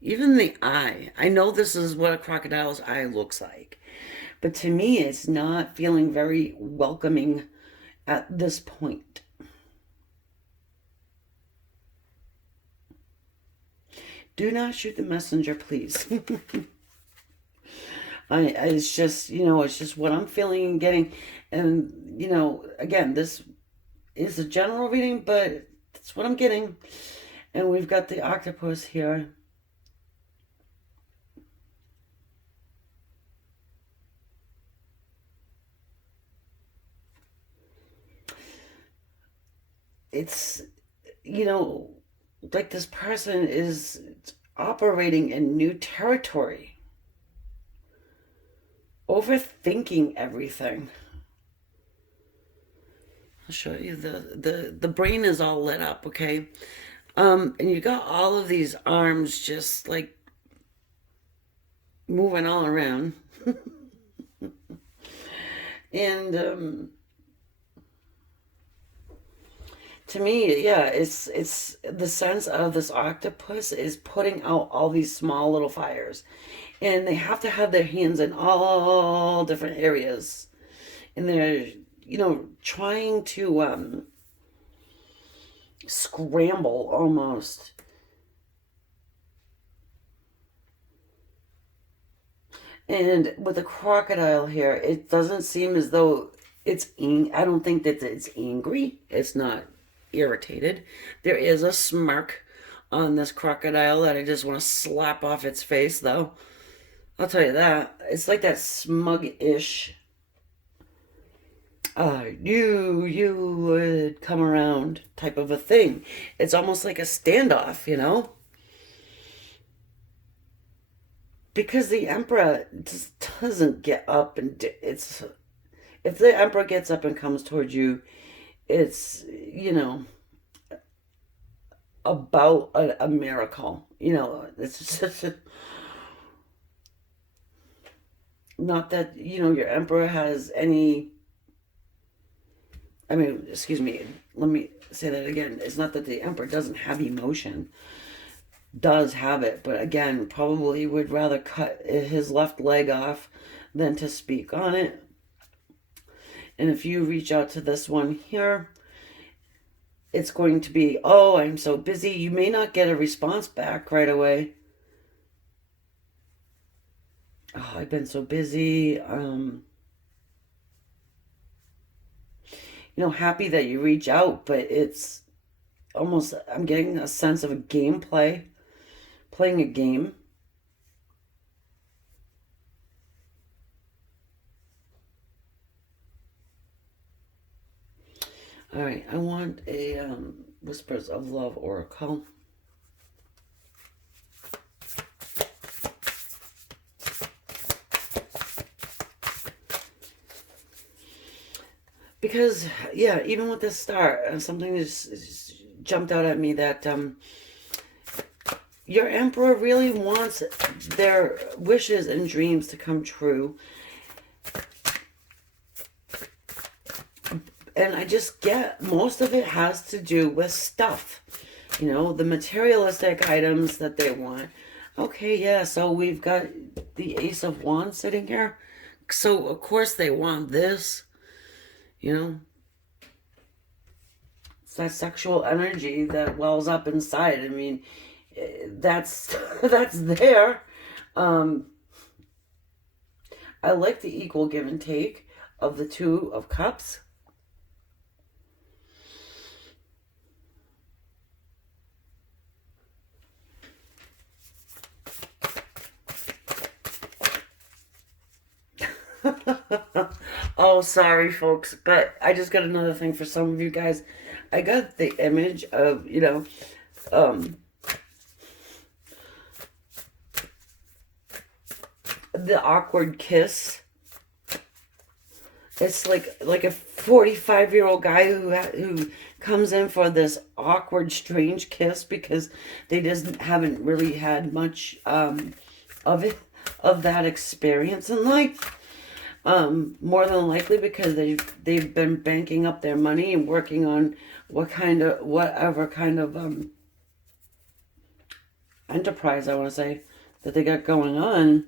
Even the eye. I know this is what a crocodile's eye looks like. But to me, it's not feeling very welcoming at this point. Do not shoot the messenger, please. It's just, it's just what I'm feeling and getting. And, again, this is a general reading, but that's what I'm getting. And we've got the octopus here. It's, like this person is operating in new territory, overthinking everything. I'll show you the brain is all lit up, okay? And you got all of these arms just like moving all around. And to me, yeah, it's the sense of this octopus is putting out all these small little fires. And they have to have their hands in all different areas. And they're, trying to scramble almost. And with the crocodile here, it doesn't seem as though I don't think that it's angry. It's not irritated. There is a smirk on this crocodile that I just want to slap off its face, though. I'll tell you that. It's like that smug-ish, you would come around type of a thing. It's almost like a standoff. Because the emperor just doesn't get up and it's if the emperor gets up and comes towards you, it's about a miracle. It's just not that your emperor has any. I mean, excuse me. Let me say that again. It's not that the emperor doesn't have emotion. Does have it, but again, probably would rather cut his left leg off than to speak on it. And if you reach out to this one here, it's going to be, oh, I'm so busy. You may not get a response back right away. Oh, I've been so busy. Happy that you reach out, but it's almost, I'm getting a sense of a gameplay, playing a game. All right, I want a Whispers of Love Oracle. Because, yeah, even with this star, something just jumped out at me that your emperor really wants their wishes and dreams to come true. And I just get most of it has to do with stuff. The materialistic items that they want. Okay, yeah, so we've got the Ace of Wands sitting here. So, of course, they want this. It's that sexual energy that wells up inside. I mean, that's there. I like the equal give and take of the Two of Cups. Oh, sorry, folks, but I just got another thing for some of you guys. I got the image of, the awkward kiss. It's like a 45-year-old guy who comes in for this awkward, strange kiss because they just haven't really had much of it, of that experience in life. More than likely because they've been banking up their money and working on whatever kind of enterprise, I want to say, that they got going on.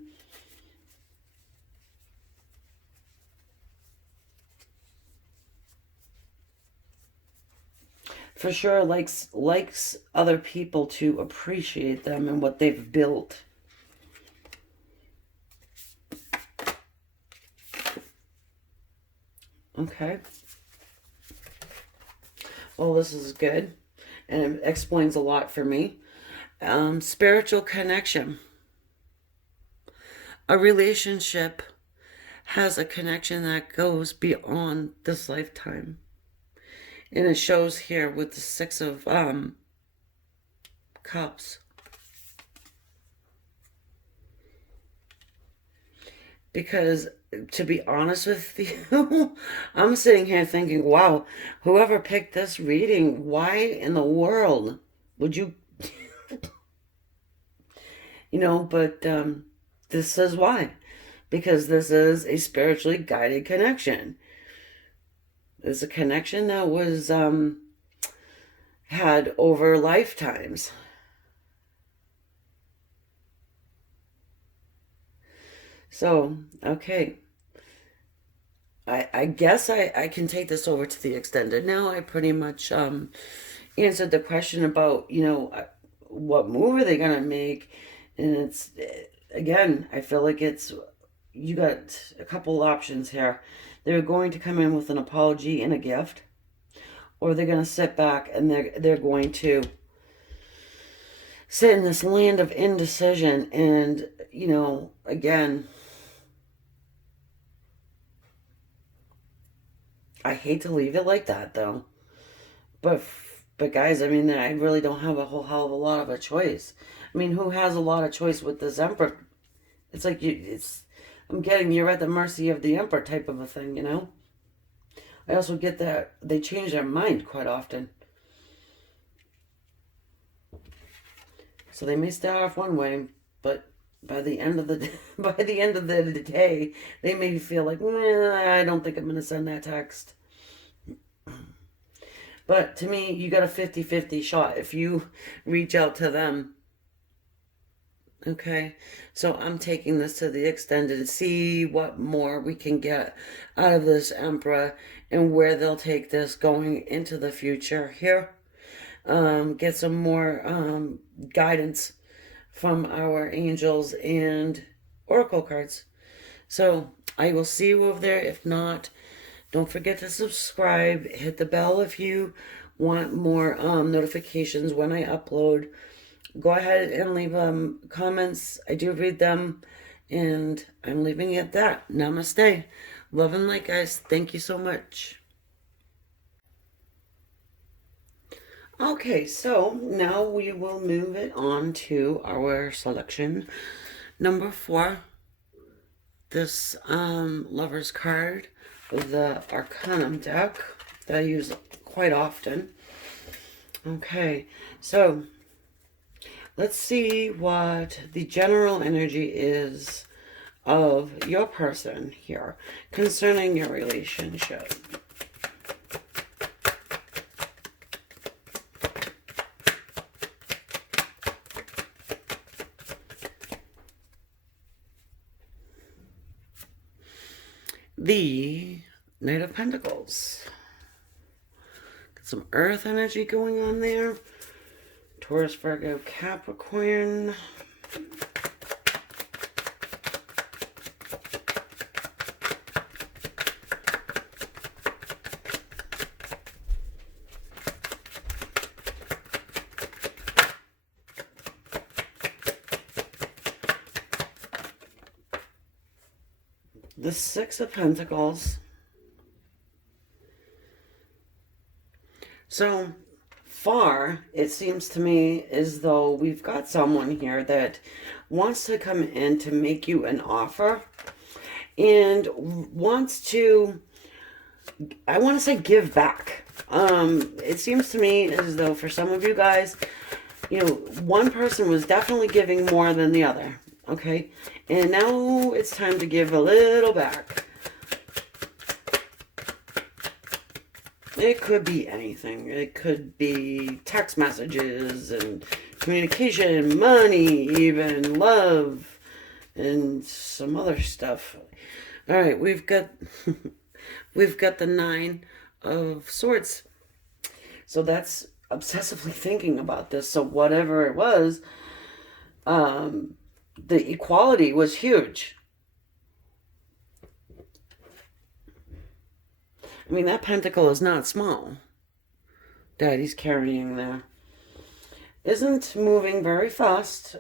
For sure likes other people to appreciate them and what they've built. Okay. Well, this is good. And it explains a lot for me. Spiritual connection. A relationship has a connection that goes beyond this lifetime. And it shows here with the Six of Cups. Because, to be honest with you, I'm sitting here thinking, wow, whoever picked this reading, why in the world would you... but this is why. Because this is a spiritually guided connection. It's a connection that was had over lifetimes. So, okay. I guess I can take this over to the extended now. I pretty much answered the question about, what move are they going to make? And it's, again, I feel like you got a couple options here. They're going to come in with an apology and a gift, or they're going to sit back and they're going to sit in this land of indecision. And, again, I hate to leave it like that, though. But guys, I mean, I really don't have a whole hell of a lot of a choice. I mean, who has a lot of choice with this Emperor? It's like I'm getting you're at the mercy of the Emperor type of a thing, I also get that they change their mind quite often. So they may start off one way, but by the end of the day, they may feel like, I don't think I'm going to send that text. But to me, you got a 50-50 shot if you reach out to them. Okay, so I'm taking this to the extended to see what more we can get out of this Emperor and where they'll take this going into the future here. Get some more guidance from our angels and oracle cards. So I will see you over there. If not, don't forget to subscribe. Hit the bell if you want more notifications when I upload. Go ahead and leave comments. I do read them. And I'm leaving it at that. Namaste. Love and light, guys. Thank you so much. Okay, so now we will move it on to our selection number 4. This Lover's card with the Arcanum deck that I use quite often. Okay, so let's see what the general energy is of your person here concerning your relationship. The Knight of Pentacles. Got some earth energy going on there. Taurus, Virgo, Capricorn. The Six of Pentacles. So, far, it seems to me as though we've got someone here that wants to come in to make you an offer and wants to, I want to say, give back. It seems to me as though for some of you guys, one person was definitely giving more than the other, okay? And now it's time to give a little back. It could be anything. It could be text messages and communication, money, even love, and some other stuff. All right, we've got we've got the 9 of Swords. So that's obsessively thinking about this. So whatever it was, the equality was huge. I mean, that pentacle is not small that he's carrying there. Isn't moving very fast,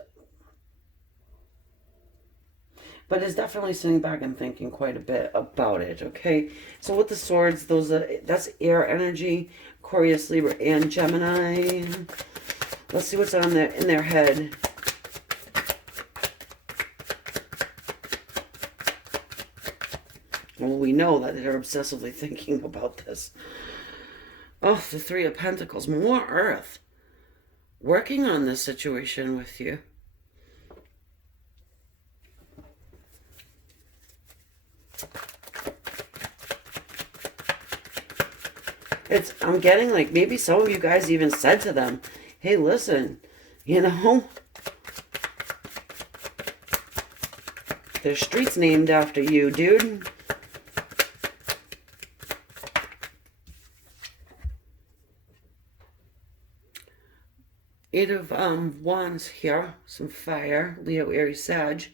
but is definitely sitting back and thinking quite a bit about it, okay? So with the Swords, that's air energy, Aquarius, Libra, and Gemini. Let's see what's on in their head. Well, we know that they're obsessively thinking about this. Oh, the 3 of Pentacles. More Earth. Working on this situation with you. I'm getting like maybe some of you guys even said to them, hey, listen, there's streets named after you, dude. Eight of Wands here. Some fire. Leo, Aries, Sag.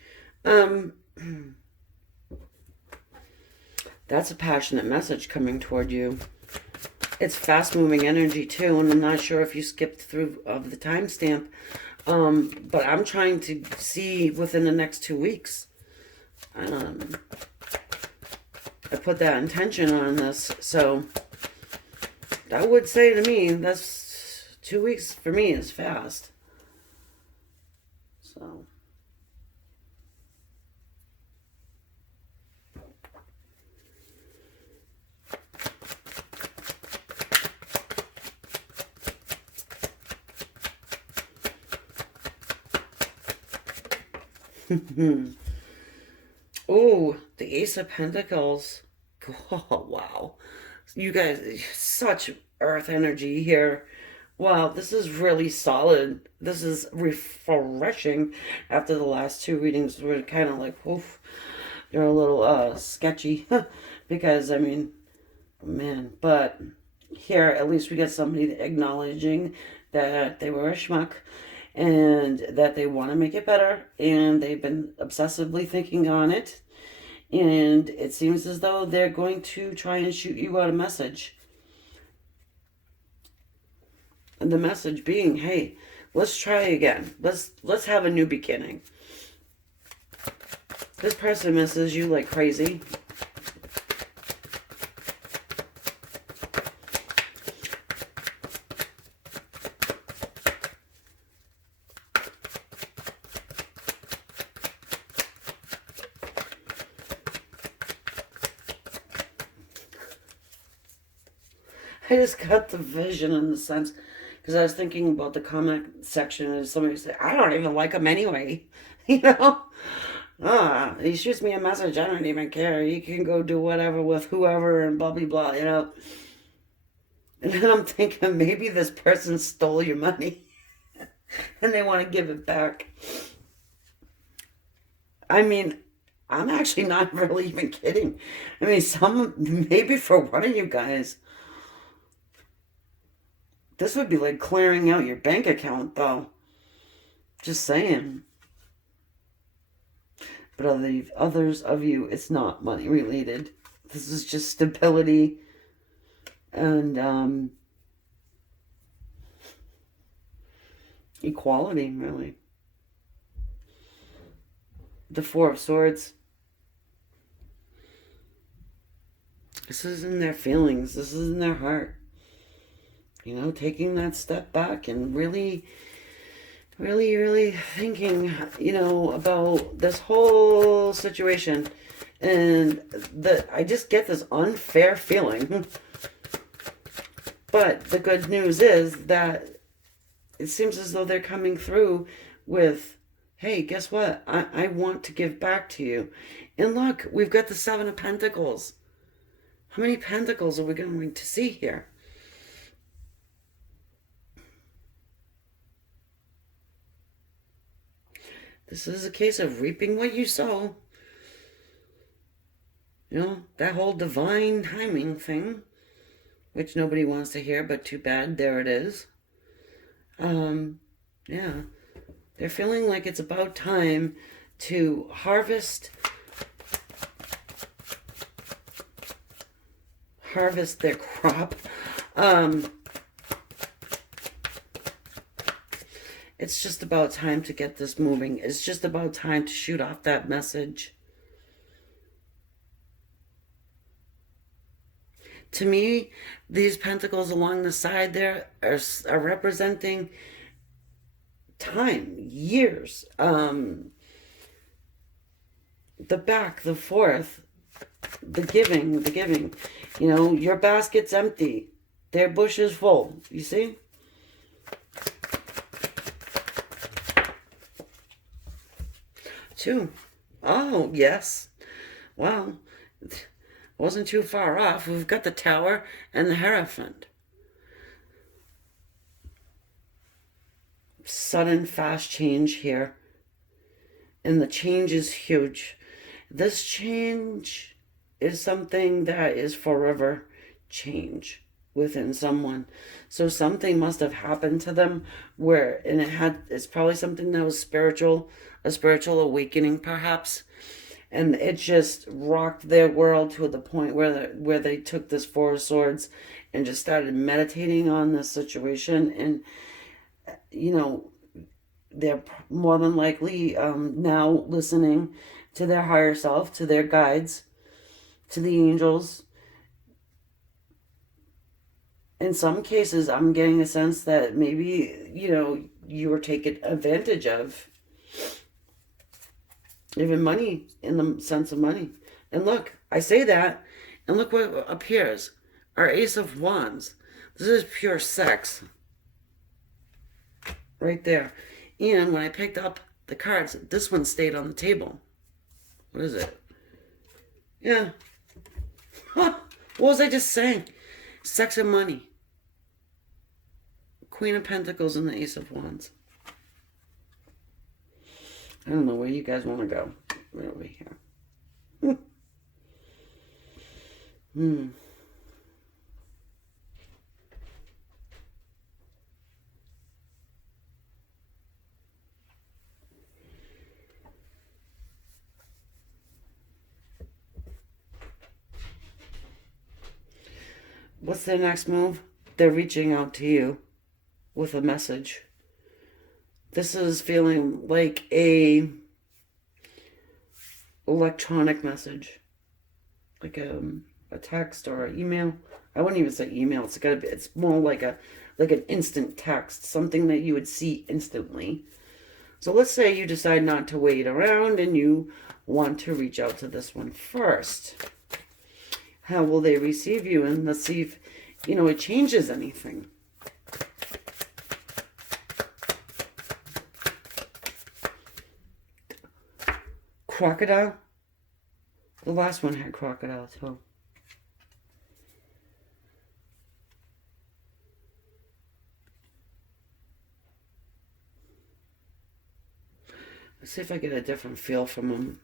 That's a passionate message coming toward you. It's fast-moving energy, too, and I'm not sure if you skipped through of the timestamp, but I'm trying to see within the next 2 weeks. I put that intention on this, so I would say to me, that's 2 weeks for me is fast. So... Oh, the Ace of Pentacles. Oh, wow. You guys, such earth energy here. Wow, this is really solid. This is refreshing after the last 2 readings were kind of like, oof, they're a little sketchy. Because, I mean, man. But here, at least we got somebody acknowledging that they were a schmuck. And that they want to make it better, and they've been obsessively thinking on it, and it seems as though they're going to try and shoot you out a message. And the message being, hey, let's try again. Let's have a new beginning. This person misses you like crazy. I just got the vision in the sense, because I was thinking about the comment section and somebody said, I don't even like him anyway. He shoots me a message, I don't even care. He can go do whatever with whoever and blah, blah, blah, And then I'm thinking, maybe this person stole your money and they want to give it back. I mean, I'm actually not really even kidding. I mean, maybe for one of you guys, this would be like clearing out your bank account, though. Just saying. But others of you, it's not money related. This is just stability and equality, really. The 4 of Swords. This is in their feelings. This is in their heart. taking that step back and really, really, really thinking, about this whole situation. And I just get this unfair feeling. But the good news is that it seems as though they're coming through with, hey, guess what? I want to give back to you. And look, we've got the Seven of Pentacles. How many pentacles are we going to see here? This is a case of reaping what you sow. That whole divine timing thing, which nobody wants to hear, but too bad, there it is. Yeah. They're feeling like it's about time to harvest their crop. It's just about time to get this moving. It's just about time to shoot off that message. To me, these pentacles along the side there are representing time, years. The back, the forth, the giving. Your basket's empty. Their bush is full. You see? Two. Oh, yes. Well, wasn't too far off. We've got the Tower and the Hierophant. Sudden, fast change here. And the change is huge. This change is something that is forever change within someone. So something must have happened to them it's probably something that was spiritual, a spiritual awakening perhaps. And it just rocked their world to the point where they took this Four of Swords and just started meditating on this situation. And, they're more than likely now listening to their higher self, to their guides, to the angels. In some cases, I'm getting a sense that maybe, you were taken advantage of. Even money, in the sense of money. And look, I say that, and look what appears. Our Ace of Wands. This is pure sex. Right there. And when I picked up the cards, this one stayed on the table. What is it? Yeah. Huh. What was I just saying? Sex and money. Queen of Pentacles and the Ace of Wands. I don't know where you guys want to go. Right over here. What's their next move? They're reaching out to you with a message. This is feeling like a electronic message, like a text or an email. I wouldn't even say email. It's more like an instant text, something that you would see instantly. So let's say you decide not to wait around and you want to reach out to this one first. How will they receive you? And let's see if, it changes anything. Crocodile. The last one had crocodile too. Let's see if I get a different feel from them.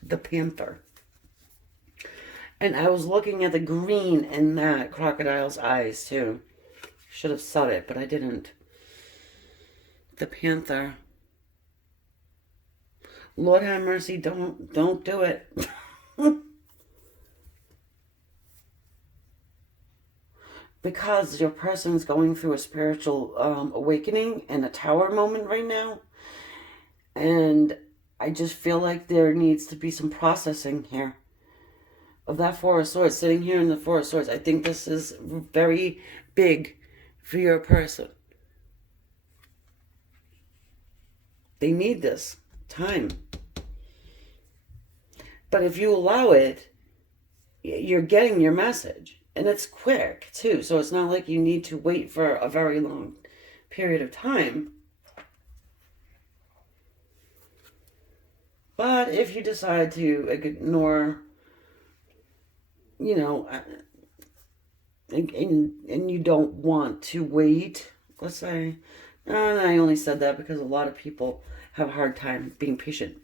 The Panther. And I was looking at the green in that crocodile's eyes too. Should have said it, but I didn't. The Panther. Lord have mercy, don't do it. Because your person's going through a spiritual awakening and a tower moment right now. And I just feel like there needs to be some processing here of that Four of Swords, sitting here in the Four of Swords. I think this is very big for your person. They need this time. But if you allow it, you're getting your message. And it's quick, too. So it's not like you need to wait for a very long period of time. But if you decide to ignore, you know, and you don't want to wait, let's say, and I only said that because a lot of people have a hard time being patient.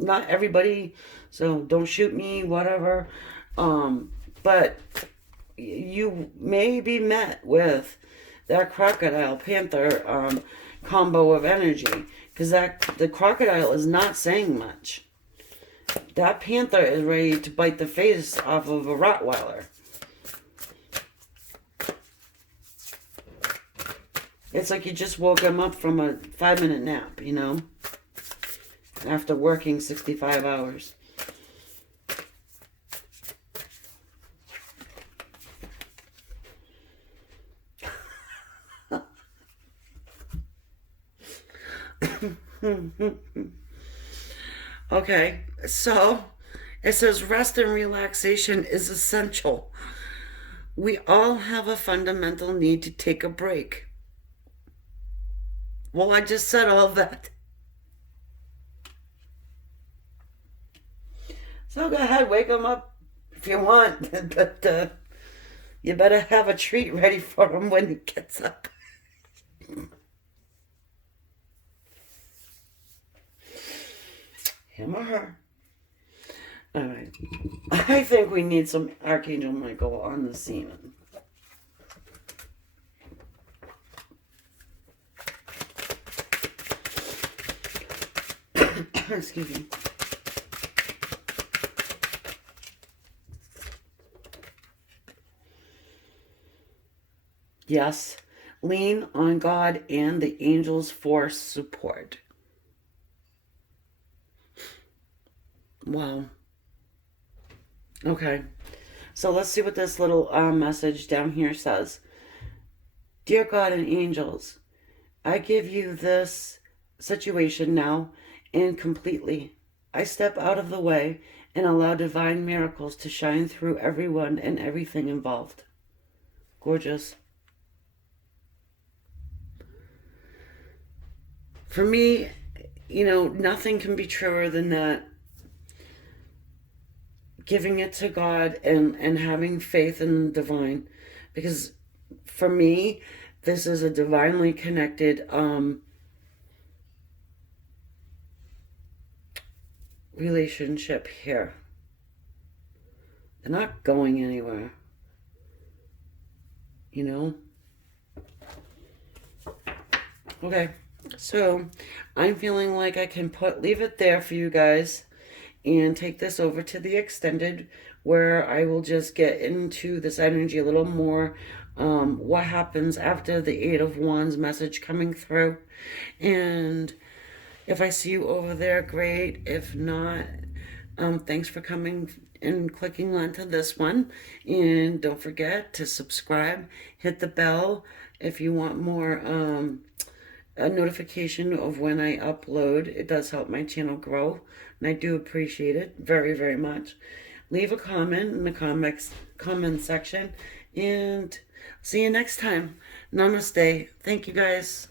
Not everybody, so don't shoot me, whatever. But you may be met with that crocodile panther combo of energy, because the crocodile is not saying much. That panther is ready to bite the face off of a Rottweiler. It's like you just woke him up from a 5-minute nap, you know, after working 65 hours. Okay, so it says rest and relaxation is essential. We all have a fundamental need to take a break. Well, I just said all that. So go ahead, wake him up if you want, but you better have a treat ready for him when he gets up. Him or her. All right. I think we need some Archangel Michael on the scene. Excuse me. Yes, lean on God and the angels for support. Wow. Okay. So let's see what this little message down here says. Dear God and angels, I give you this situation now and completely. I step out of the way and allow divine miracles to shine through everyone and everything involved. Gorgeous. For me, you know, nothing can be truer than that. Giving it to God and having faith in the divine. Because for me, this is a divinely connected relationship here. They're not going anywhere. You know? Okay. So I'm feeling like I can leave it there for you guys and take this over to the extended, where I will just get into this energy a little more. What happens after the Eight of Wands message coming through. And if I see you over there, great. If not, thanks for coming and clicking onto this one. And don't forget to subscribe, hit the bell if you want more a notification of when I upload. It does help my channel grow, and I do appreciate it very, very much. Leave a comment in the comment section, and see you next time. Namaste. Thank you, guys.